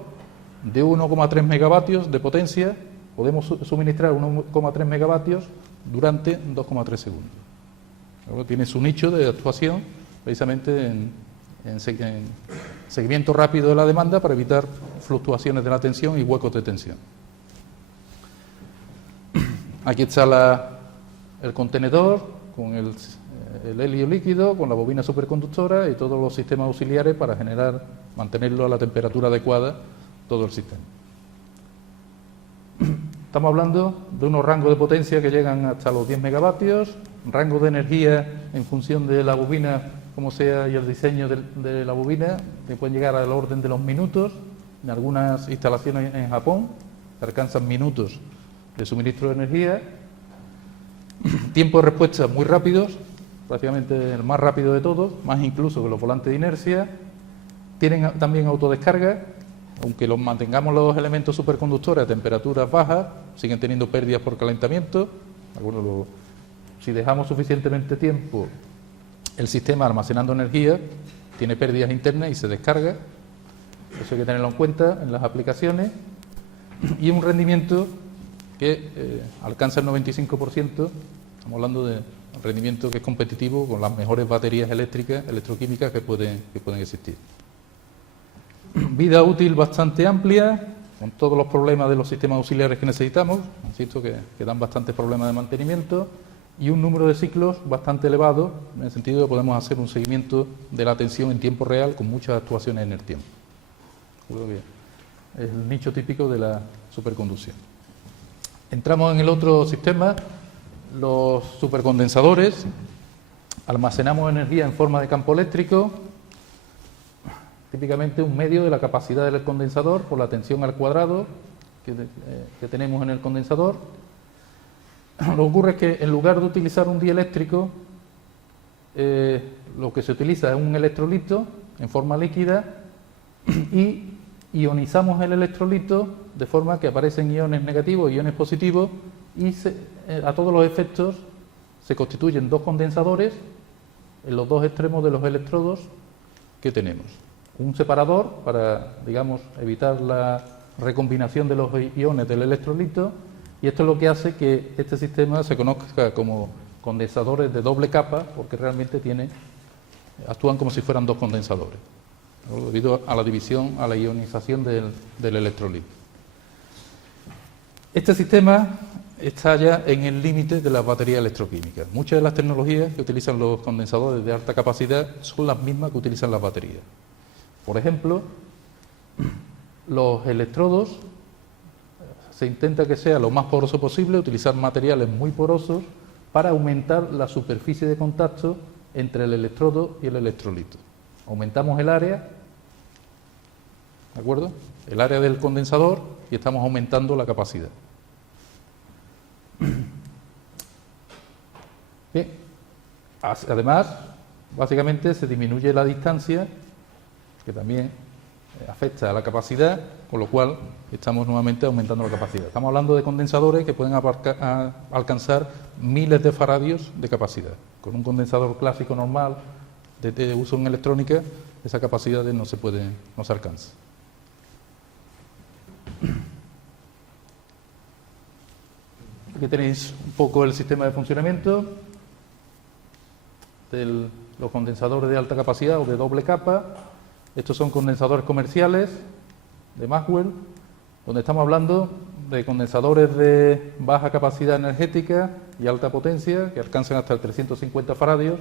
de 1,3 megavatios de potencia. Podemos suministrar 1,3 megavatios durante 2,3 segundos. Luego tiene su nicho de actuación precisamente en seguimiento rápido de la demanda para evitar fluctuaciones de la tensión y huecos de tensión. Aquí está el contenedor con el helio líquido, con la bobina superconductora y todos los sistemas auxiliares para mantenerlo a la temperatura adecuada, todo el sistema. Estamos hablando de unos rangos de potencia que llegan hasta los 10 megavatios, rango de energía en función de la bobina, como sea, y el diseño de la bobina, que pueden llegar al orden de los minutos. En algunas instalaciones en Japón se alcanzan minutos de suministro de energía. Tiempos de respuesta muy rápidos, prácticamente el más rápido de todos, más incluso que los volantes de inercia. Tienen también autodescarga. Aunque los mantengamos los elementos superconductores a temperaturas bajas, siguen teniendo pérdidas por calentamiento. ¿De acuerdo? Si dejamos suficientemente tiempo el sistema almacenando energía, tiene pérdidas internas y se descarga. Eso hay que tenerlo en cuenta en las aplicaciones. Y un rendimiento que alcanza el 95%. Estamos hablando de un rendimiento que es competitivo con las mejores baterías eléctricas, electroquímicas que pueden existir. Vida útil bastante amplia, con todos los problemas de los sistemas auxiliares que necesitamos, insisto que dan bastantes problemas de mantenimiento, y un número de ciclos bastante elevado, en el sentido de que podemos hacer un seguimiento de la tensión en tiempo real con muchas actuaciones en el tiempo. Es el nicho típico de la superconducción. Entramos en el otro sistema, los supercondensadores. Almacenamos energía en forma de campo eléctrico, típicamente un medio de la capacidad del condensador por la tensión al cuadrado que tenemos en el condensador. Lo que ocurre es que en lugar de utilizar un dieléctrico, lo que se utiliza es un electrolito en forma líquida y ionizamos el electrolito de forma que aparecen iones negativos y iones positivos y a todos los efectos se constituyen dos condensadores en los dos extremos de los electrodos que tenemos. Un separador para, digamos, evitar la recombinación de los iones del electrolito, y esto es lo que hace que este sistema se conozca como condensadores de doble capa, porque realmente actúan como si fueran dos condensadores, ¿no? Debido a la división, a la ionización del electrolito. Este sistema está ya en el límite de las baterías electroquímicas. Muchas de las tecnologías que utilizan los condensadores de alta capacidad son las mismas que utilizan las baterías. Por ejemplo, los electrodos se intenta que sea lo más poroso posible, utilizar materiales muy porosos para aumentar la superficie de contacto entre el electrodo y el electrolito. Aumentamos el área, ¿de acuerdo? El área del condensador, y estamos aumentando la capacidad. Bien. Además, básicamente se disminuye la distancia, que también afecta a la capacidad, con lo cual estamos nuevamente aumentando la capacidad. Estamos hablando de condensadores que pueden alcanzar miles de faradios de capacidad. Con un condensador clásico normal de uso en electrónica, esa capacidad no se alcanza. Aquí tenéis un poco el sistema de funcionamiento de los condensadores de alta capacidad o de doble capa. Estos son condensadores comerciales de Maxwell, donde estamos hablando de condensadores de baja capacidad energética y alta potencia, que alcanzan hasta 350 faradios,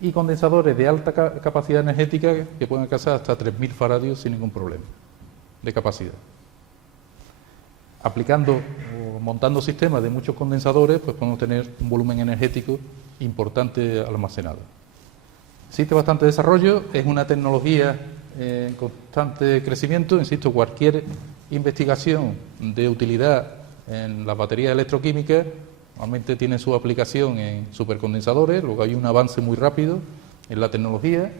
y condensadores de alta capacidad energética que pueden alcanzar hasta 3000 faradios sin ningún problema de capacidad. Aplicando o montando sistemas de muchos condensadores, pues podemos tener un volumen energético importante almacenado. Existe bastante desarrollo, es una tecnología en constante crecimiento. Insisto, cualquier investigación de utilidad en las baterías electroquímicas normalmente tiene su aplicación en supercondensadores. Luego hay un avance muy rápido en la tecnología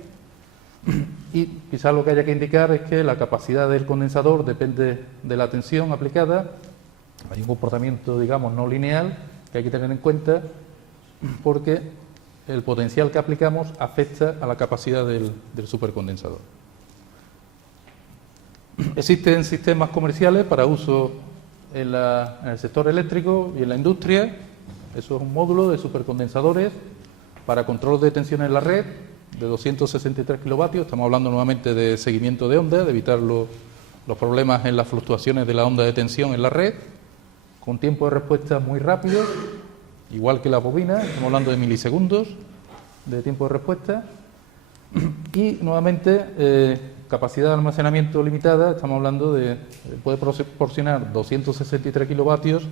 y quizás lo que haya que indicar es que la capacidad del condensador depende de la tensión aplicada. Hay un comportamiento, digamos, no lineal que hay que tener en cuenta, porque el potencial que aplicamos afecta a la capacidad del supercondensador. Existen sistemas comerciales para uso en el sector eléctrico y en la industria. Eso es un módulo de supercondensadores para control de tensión en la red de 263 kilovatios. Estamos hablando nuevamente de seguimiento de onda, de evitar los problemas en las fluctuaciones de la onda de tensión en la red, con tiempo de respuesta muy rápido, igual que la bobina. Estamos hablando de milisegundos de tiempo de respuesta. Y nuevamente capacidad de almacenamiento limitada. Estamos hablando de puede proporcionar 263 kilovatios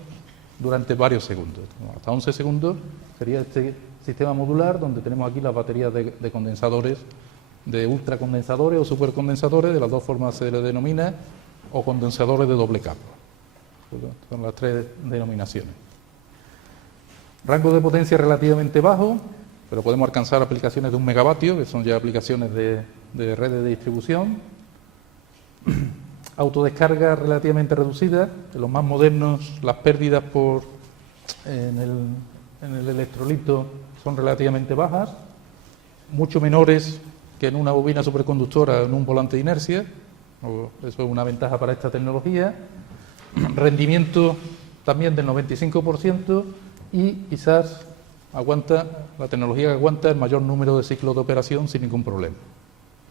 durante varios segundos. Hasta 11 segundos sería este sistema modular, donde tenemos aquí las baterías de condensadores, de ultracondensadores o supercondensadores, de las dos formas se le denomina, o condensadores de doble capa. Son las tres denominaciones. Rango de potencia relativamente bajo, pero podemos alcanzar aplicaciones de 1 megavatio, que son ya aplicaciones de redes de distribución. Autodescarga relativamente reducida. En los más modernos, las pérdidas en el electrolito son relativamente bajas, mucho menores que en una bobina superconductora o en un volante de inercia. Eso es una ventaja para esta tecnología. Rendimiento también del 95%, y quizás la tecnología que aguanta el mayor número de ciclos de operación sin ningún problema.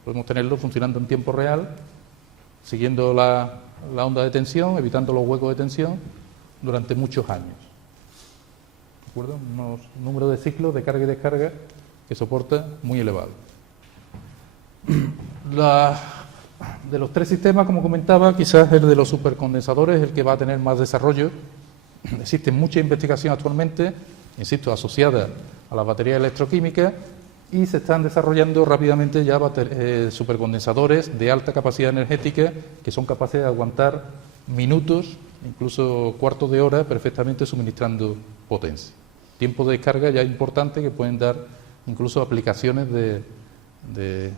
Podemos tenerlo funcionando en tiempo real, siguiendo la onda de tensión, evitando los huecos de tensión durante muchos años. ¿De acuerdo? Unos números de ciclos de carga y descarga que soporta muy elevado. De los tres sistemas, como comentaba, quizás el de los supercondensadores es el que va a tener más desarrollo. Existe mucha investigación actualmente, insisto, asociada a las baterías electroquímicas, y se están desarrollando rápidamente ya supercondensadores de alta capacidad energética que son capaces de aguantar minutos, incluso cuartos de hora, perfectamente suministrando potencia. Tiempo de descarga ya importante, que pueden dar incluso aplicaciones de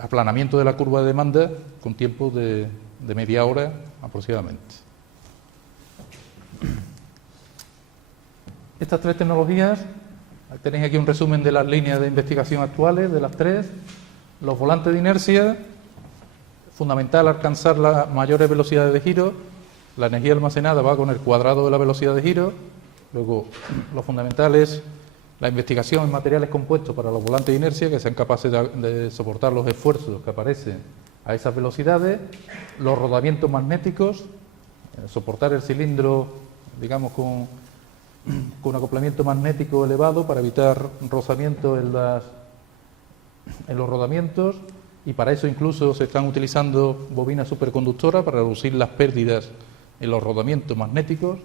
aplanamiento de la curva de demanda con tiempos de media hora aproximadamente. Estas tres tecnologías, tenéis aquí un resumen de las líneas de investigación actuales, de las tres. Los volantes de inercia, fundamental alcanzar las mayores velocidades de giro. La energía almacenada va con el cuadrado de la velocidad de giro. Luego, lo fundamental es la investigación en materiales compuestos para los volantes de inercia, que sean capaces de soportar los esfuerzos que aparecen a esas velocidades. Los rodamientos magnéticos, soportar el cilindro, digamos, con un acoplamiento magnético elevado para evitar rozamiento en los rodamientos, y para eso incluso se están utilizando bobinas superconductoras para reducir las pérdidas en los rodamientos magnéticos.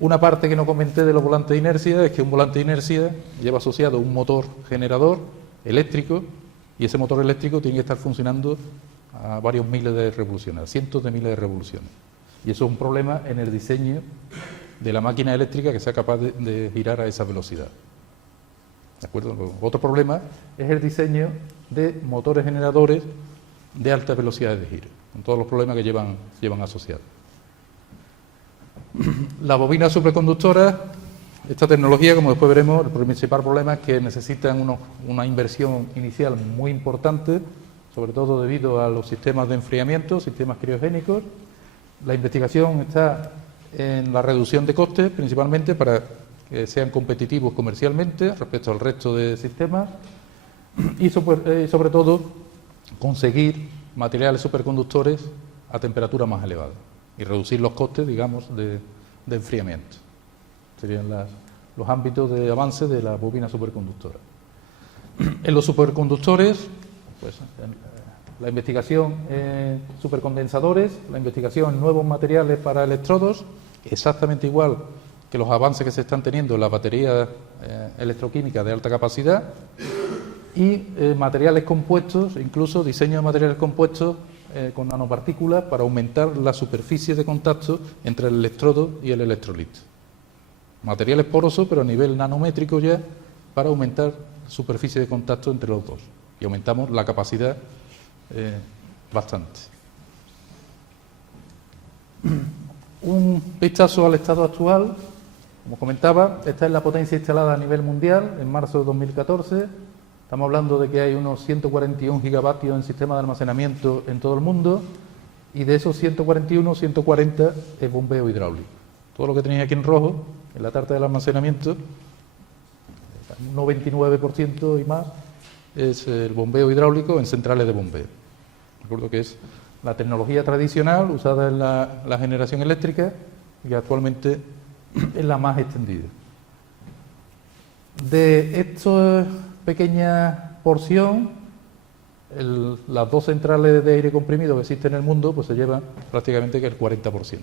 Una parte que no comenté de los volantes de inercia es que un volante de inercia lleva asociado un motor generador eléctrico, y ese motor eléctrico tiene que estar funcionando a varios miles de revoluciones, a cientos de miles de revoluciones, y eso es un problema en el diseño de la máquina eléctrica, que sea capaz de girar a esa velocidad. ¿De acuerdo? Otro problema es el diseño de motores generadores de altas velocidades de giro, con todos los problemas que llevan asociados. La bobina superconductora, esta tecnología, como después veremos, el principal problema es que necesitan una inversión inicial muy importante, sobre todo debido a los sistemas de enfriamiento, sistemas criogénicos. La investigación está en la reducción de costes, principalmente para que sean competitivos comercialmente respecto al resto de sistemas y sobre todo conseguir materiales superconductores a temperaturas más elevadas y reducir los costes, digamos, de enfriamiento. Serían los ámbitos de avance de la bobina superconductora. En los superconductores, pues, la investigación en supercondensadores, la investigación en nuevos materiales para electrodos, exactamente igual que los avances que se están teniendo en las baterías electroquímicas de alta capacidad, y materiales compuestos, incluso diseño de materiales compuestos con nanopartículas para aumentar la superficie de contacto entre el electrodo y el electrolito. Materiales porosos, pero a nivel nanométrico ya, para aumentar la superficie de contacto entre los dos. Y aumentamos la capacidad bastante. Un vistazo al estado actual. Como comentaba, esta es la potencia instalada a nivel mundial en marzo de 2014. Estamos hablando de que hay unos 141 gigavatios en sistema de almacenamiento en todo el mundo, y de esos 141, 140 es bombeo hidráulico. Todo lo que tenéis aquí en rojo, en la tarta del almacenamiento, un 99% y más, es el bombeo hidráulico en centrales de bombeo. Recuerdo que es la tecnología tradicional usada en la generación eléctrica y que actualmente es la más extendida. De esta pequeña porción, las dos centrales de aire comprimido que existen en el mundo, pues se llevan prácticamente que el 40%.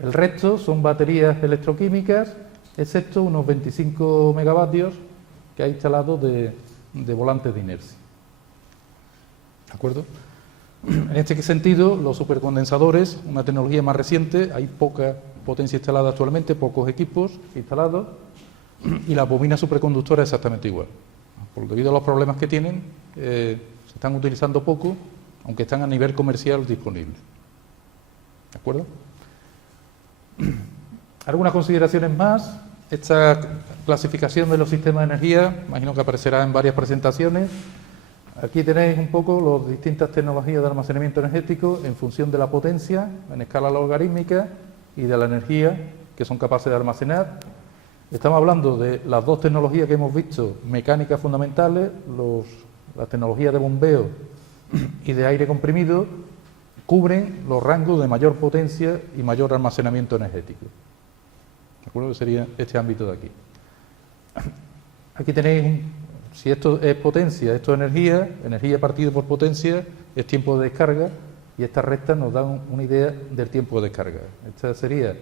El resto son baterías electroquímicas, excepto unos 25 megavatios que hay instalados de volantes de inercia. ¿De acuerdo? En este sentido, los supercondensadores, una tecnología más reciente, hay poca potencia instalada actualmente, pocos equipos instalados, y la bobina superconductora exactamente igual. Debido a los problemas que tienen, se están utilizando poco, aunque están a nivel comercial disponibles. ¿De acuerdo? Algunas consideraciones más. Esta clasificación de los sistemas de energía, imagino que aparecerá en varias presentaciones. Aquí tenéis un poco las distintas tecnologías de almacenamiento energético en función de la potencia, en escala logarítmica, y de la energía que son capaces de almacenar. Estamos hablando de las dos tecnologías que hemos visto, mecánicas fundamentales, las tecnologías de bombeo y de aire comprimido, cubren los rangos de mayor potencia y mayor almacenamiento energético. ¿De acuerdo? Que sería este ámbito de aquí. Aquí tenéis, si esto es potencia, esto es energía partido por potencia es tiempo de descarga, y estas rectas nos dan una idea del tiempo de descarga. Esta sería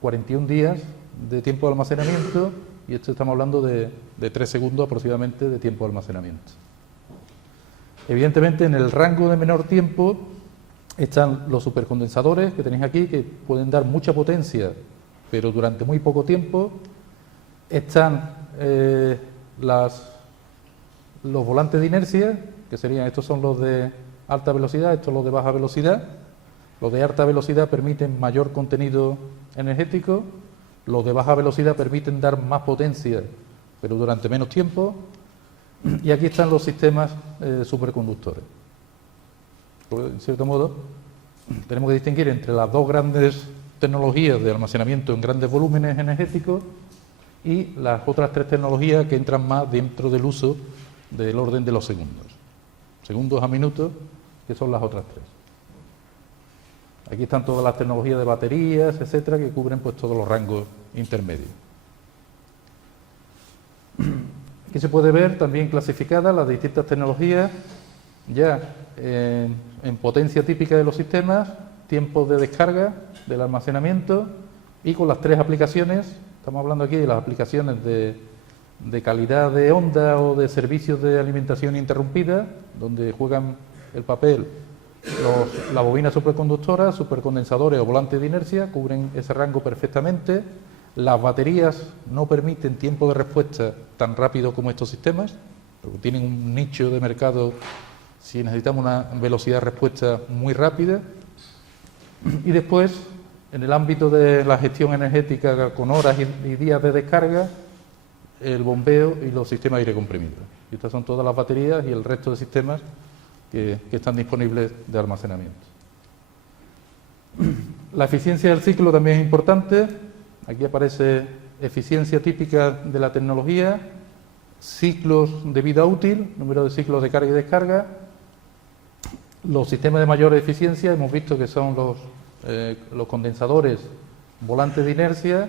41 días de tiempo de almacenamiento, y esto estamos hablando de 3 segundos aproximadamente de tiempo de almacenamiento. Evidentemente, en el rango de menor tiempo están los supercondensadores que tenéis aquí, que pueden dar mucha potencia, pero durante muy poco tiempo. Están los volantes de inercia, que serían, estos son los de alta velocidad, estos los de baja velocidad. Los de alta velocidad permiten mayor contenido energético, los de baja velocidad permiten dar más potencia, pero durante menos tiempo. Y aquí están los sistemas superconductores. En cierto modo, tenemos que distinguir entre las dos grandes tecnologías de almacenamiento en grandes volúmenes energéticos y las otras tres tecnologías que entran más dentro del uso del orden de los segundos a minutos, que son las otras tres. Aquí están todas las tecnologías de baterías, etcétera, que cubren pues todos los rangos intermedios. Aquí se puede ver también clasificadas las distintas tecnologías ya en potencia típica de los sistemas, tiempos de descarga del almacenamiento, y con las tres aplicaciones. Estamos hablando aquí de las aplicaciones de calidad de onda o de servicios de alimentación interrumpida, donde juegan el papel la bobina superconductora, supercondensadores o volantes de inercia, cubren ese rango perfectamente. Las baterías no permiten tiempo de respuesta tan rápido como estos sistemas, porque tienen un nicho de mercado si necesitamos una velocidad de respuesta muy rápida. Y después, en el ámbito de la gestión energética con horas y días de descarga, el bombeo y los sistemas de aire comprimido. Y estas son todas las baterías y el resto de sistemas que están disponibles de almacenamiento. La eficiencia del ciclo también es importante. Aquí aparece eficiencia típica de la tecnología, ciclos de vida útil, número de ciclos de carga y descarga. Los sistemas de mayor eficiencia hemos visto que son los condensadores, volantes de inercia.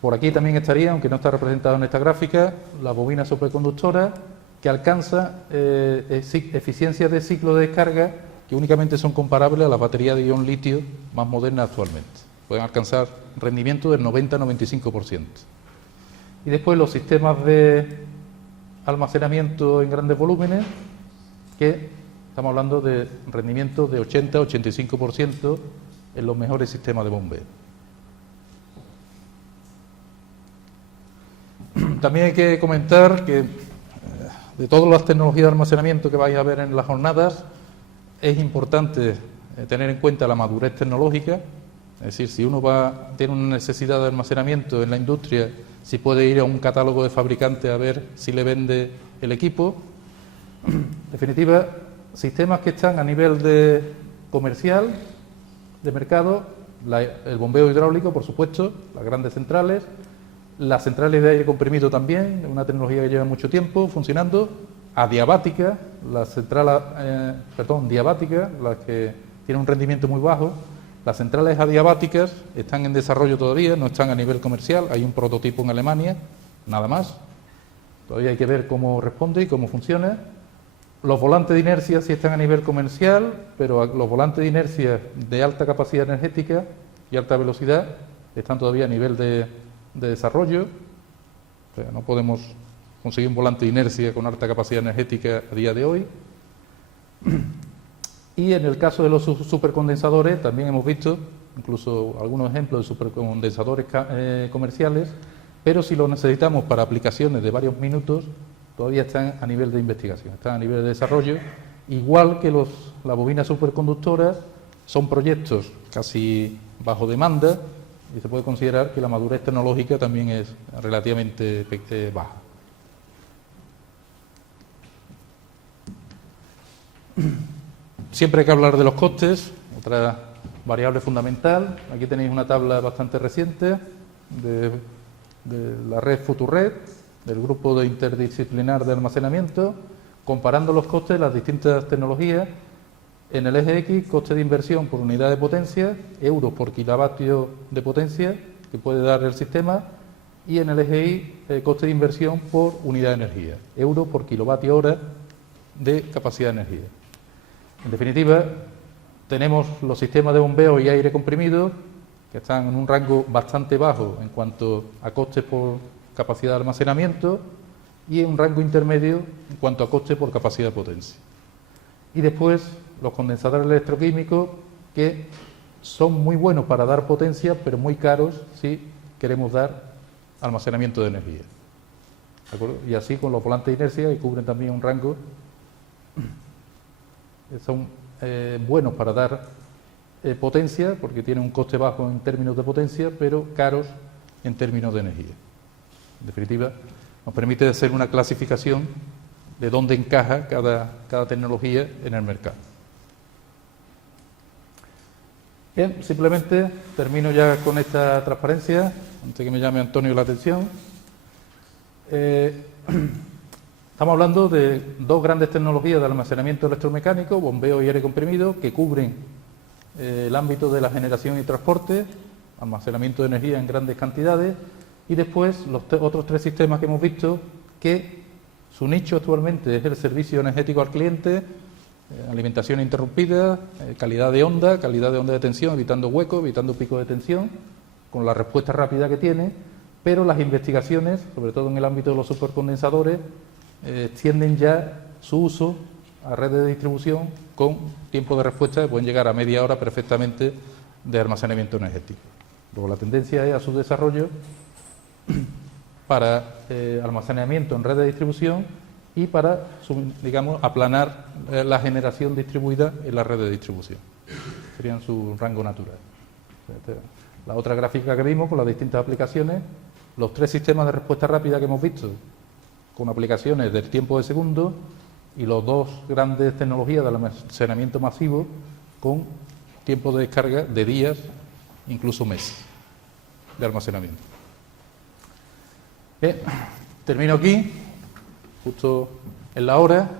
Por aquí también estaría, aunque no está representado en esta gráfica, la bobina superconductora, que alcanza eficiencias de ciclo de descarga que únicamente son comparables a las baterías de ion litio más modernas actualmente. Pueden alcanzar rendimiento del 90-95%. Y después los sistemas de almacenamiento en grandes volúmenes, que estamos hablando de rendimiento de 80-85% en los mejores sistemas de bombeo. También hay que comentar que de todas las tecnologías de almacenamiento que vais a ver en las jornadas, es importante tener en cuenta la madurez tecnológica. Es decir, si uno tiene una necesidad de almacenamiento en la industria, si puede ir a un catálogo de fabricantes a ver si le vende el equipo. En definitiva, sistemas que están a nivel de comercial, de mercado, el bombeo hidráulico, por supuesto, las grandes centrales, las centrales de aire comprimido también, una tecnología que lleva mucho tiempo funcionando, adiabática, diabática, las que tienen un rendimiento muy bajo. Las centrales adiabáticas están en desarrollo todavía, no están a nivel comercial, hay un prototipo en Alemania, nada más. Todavía hay que ver cómo responde y cómo funciona. Los volantes de inercia sí están a nivel comercial, pero los volantes de inercia de alta capacidad energética y alta velocidad están todavía a nivel de desarrollo. O sea, no podemos conseguir un volante de inercia con alta capacidad energética a día de hoy. Y en el caso de los supercondensadores también hemos visto incluso algunos ejemplos de supercondensadores comerciales, pero si los necesitamos para aplicaciones de varios minutos, todavía están a nivel de investigación, están a nivel de desarrollo, igual que las bobinas superconductoras son proyectos casi bajo demanda y se puede considerar que la madurez tecnológica también es relativamente baja. Siempre hay que hablar de los costes, otra variable fundamental. Aquí tenéis una tabla bastante reciente de la red Futurred, del grupo de interdisciplinar de almacenamiento, comparando los costes de las distintas tecnologías. En el eje X, coste de inversión por unidad de potencia, euros por kilovatio de potencia que puede dar el sistema, y en el eje Y, coste de inversión por unidad de energía, euros por kilovatio hora de capacidad de energía. En definitiva, tenemos los sistemas de bombeo y aire comprimido, que están en un rango bastante bajo en cuanto a costes por capacidad de almacenamiento y en un rango intermedio en cuanto a costes por capacidad de potencia. Y después los condensadores electroquímicos, que son muy buenos para dar potencia, pero muy caros si queremos dar almacenamiento de energía. ¿De acuerdo? Y así con los volantes de inercia, que cubren también un rango, son buenos para dar potencia, porque tienen un coste bajo en términos de potencia, pero caros en términos de energía. En definitiva, nos permite hacer una clasificación de dónde encaja cada tecnología en el mercado. Bien, simplemente termino ya con esta transparencia, antes que me llame Antonio la atención. Estamos hablando de dos grandes tecnologías de almacenamiento electromecánico, bombeo y aire comprimido, que cubren el ámbito de la generación y transporte, almacenamiento de energía en grandes cantidades, y después los otros tres sistemas que hemos visto, que su nicho actualmente es el servicio energético al cliente, alimentación interrumpida, calidad de onda de tensión, evitando huecos, evitando picos de tensión, con la respuesta rápida que tiene, pero las investigaciones, sobre todo en el ámbito de los supercondensadores, extienden ya su uso a redes de distribución con tiempos de respuesta que pueden llegar a media hora perfectamente de almacenamiento energético. Luego la tendencia es a su desarrollo para almacenamiento en red de distribución y para, digamos, aplanar la generación distribuida en la red de distribución. Serían su rango natural. La otra gráfica que vimos con las distintas aplicaciones, los tres sistemas de respuesta rápida que hemos visto, con aplicaciones del tiempo de segundo, y los dos grandes tecnologías de almacenamiento masivo con tiempo de descarga de días, incluso meses de almacenamiento. Bien, termino aquí, justo en la hora.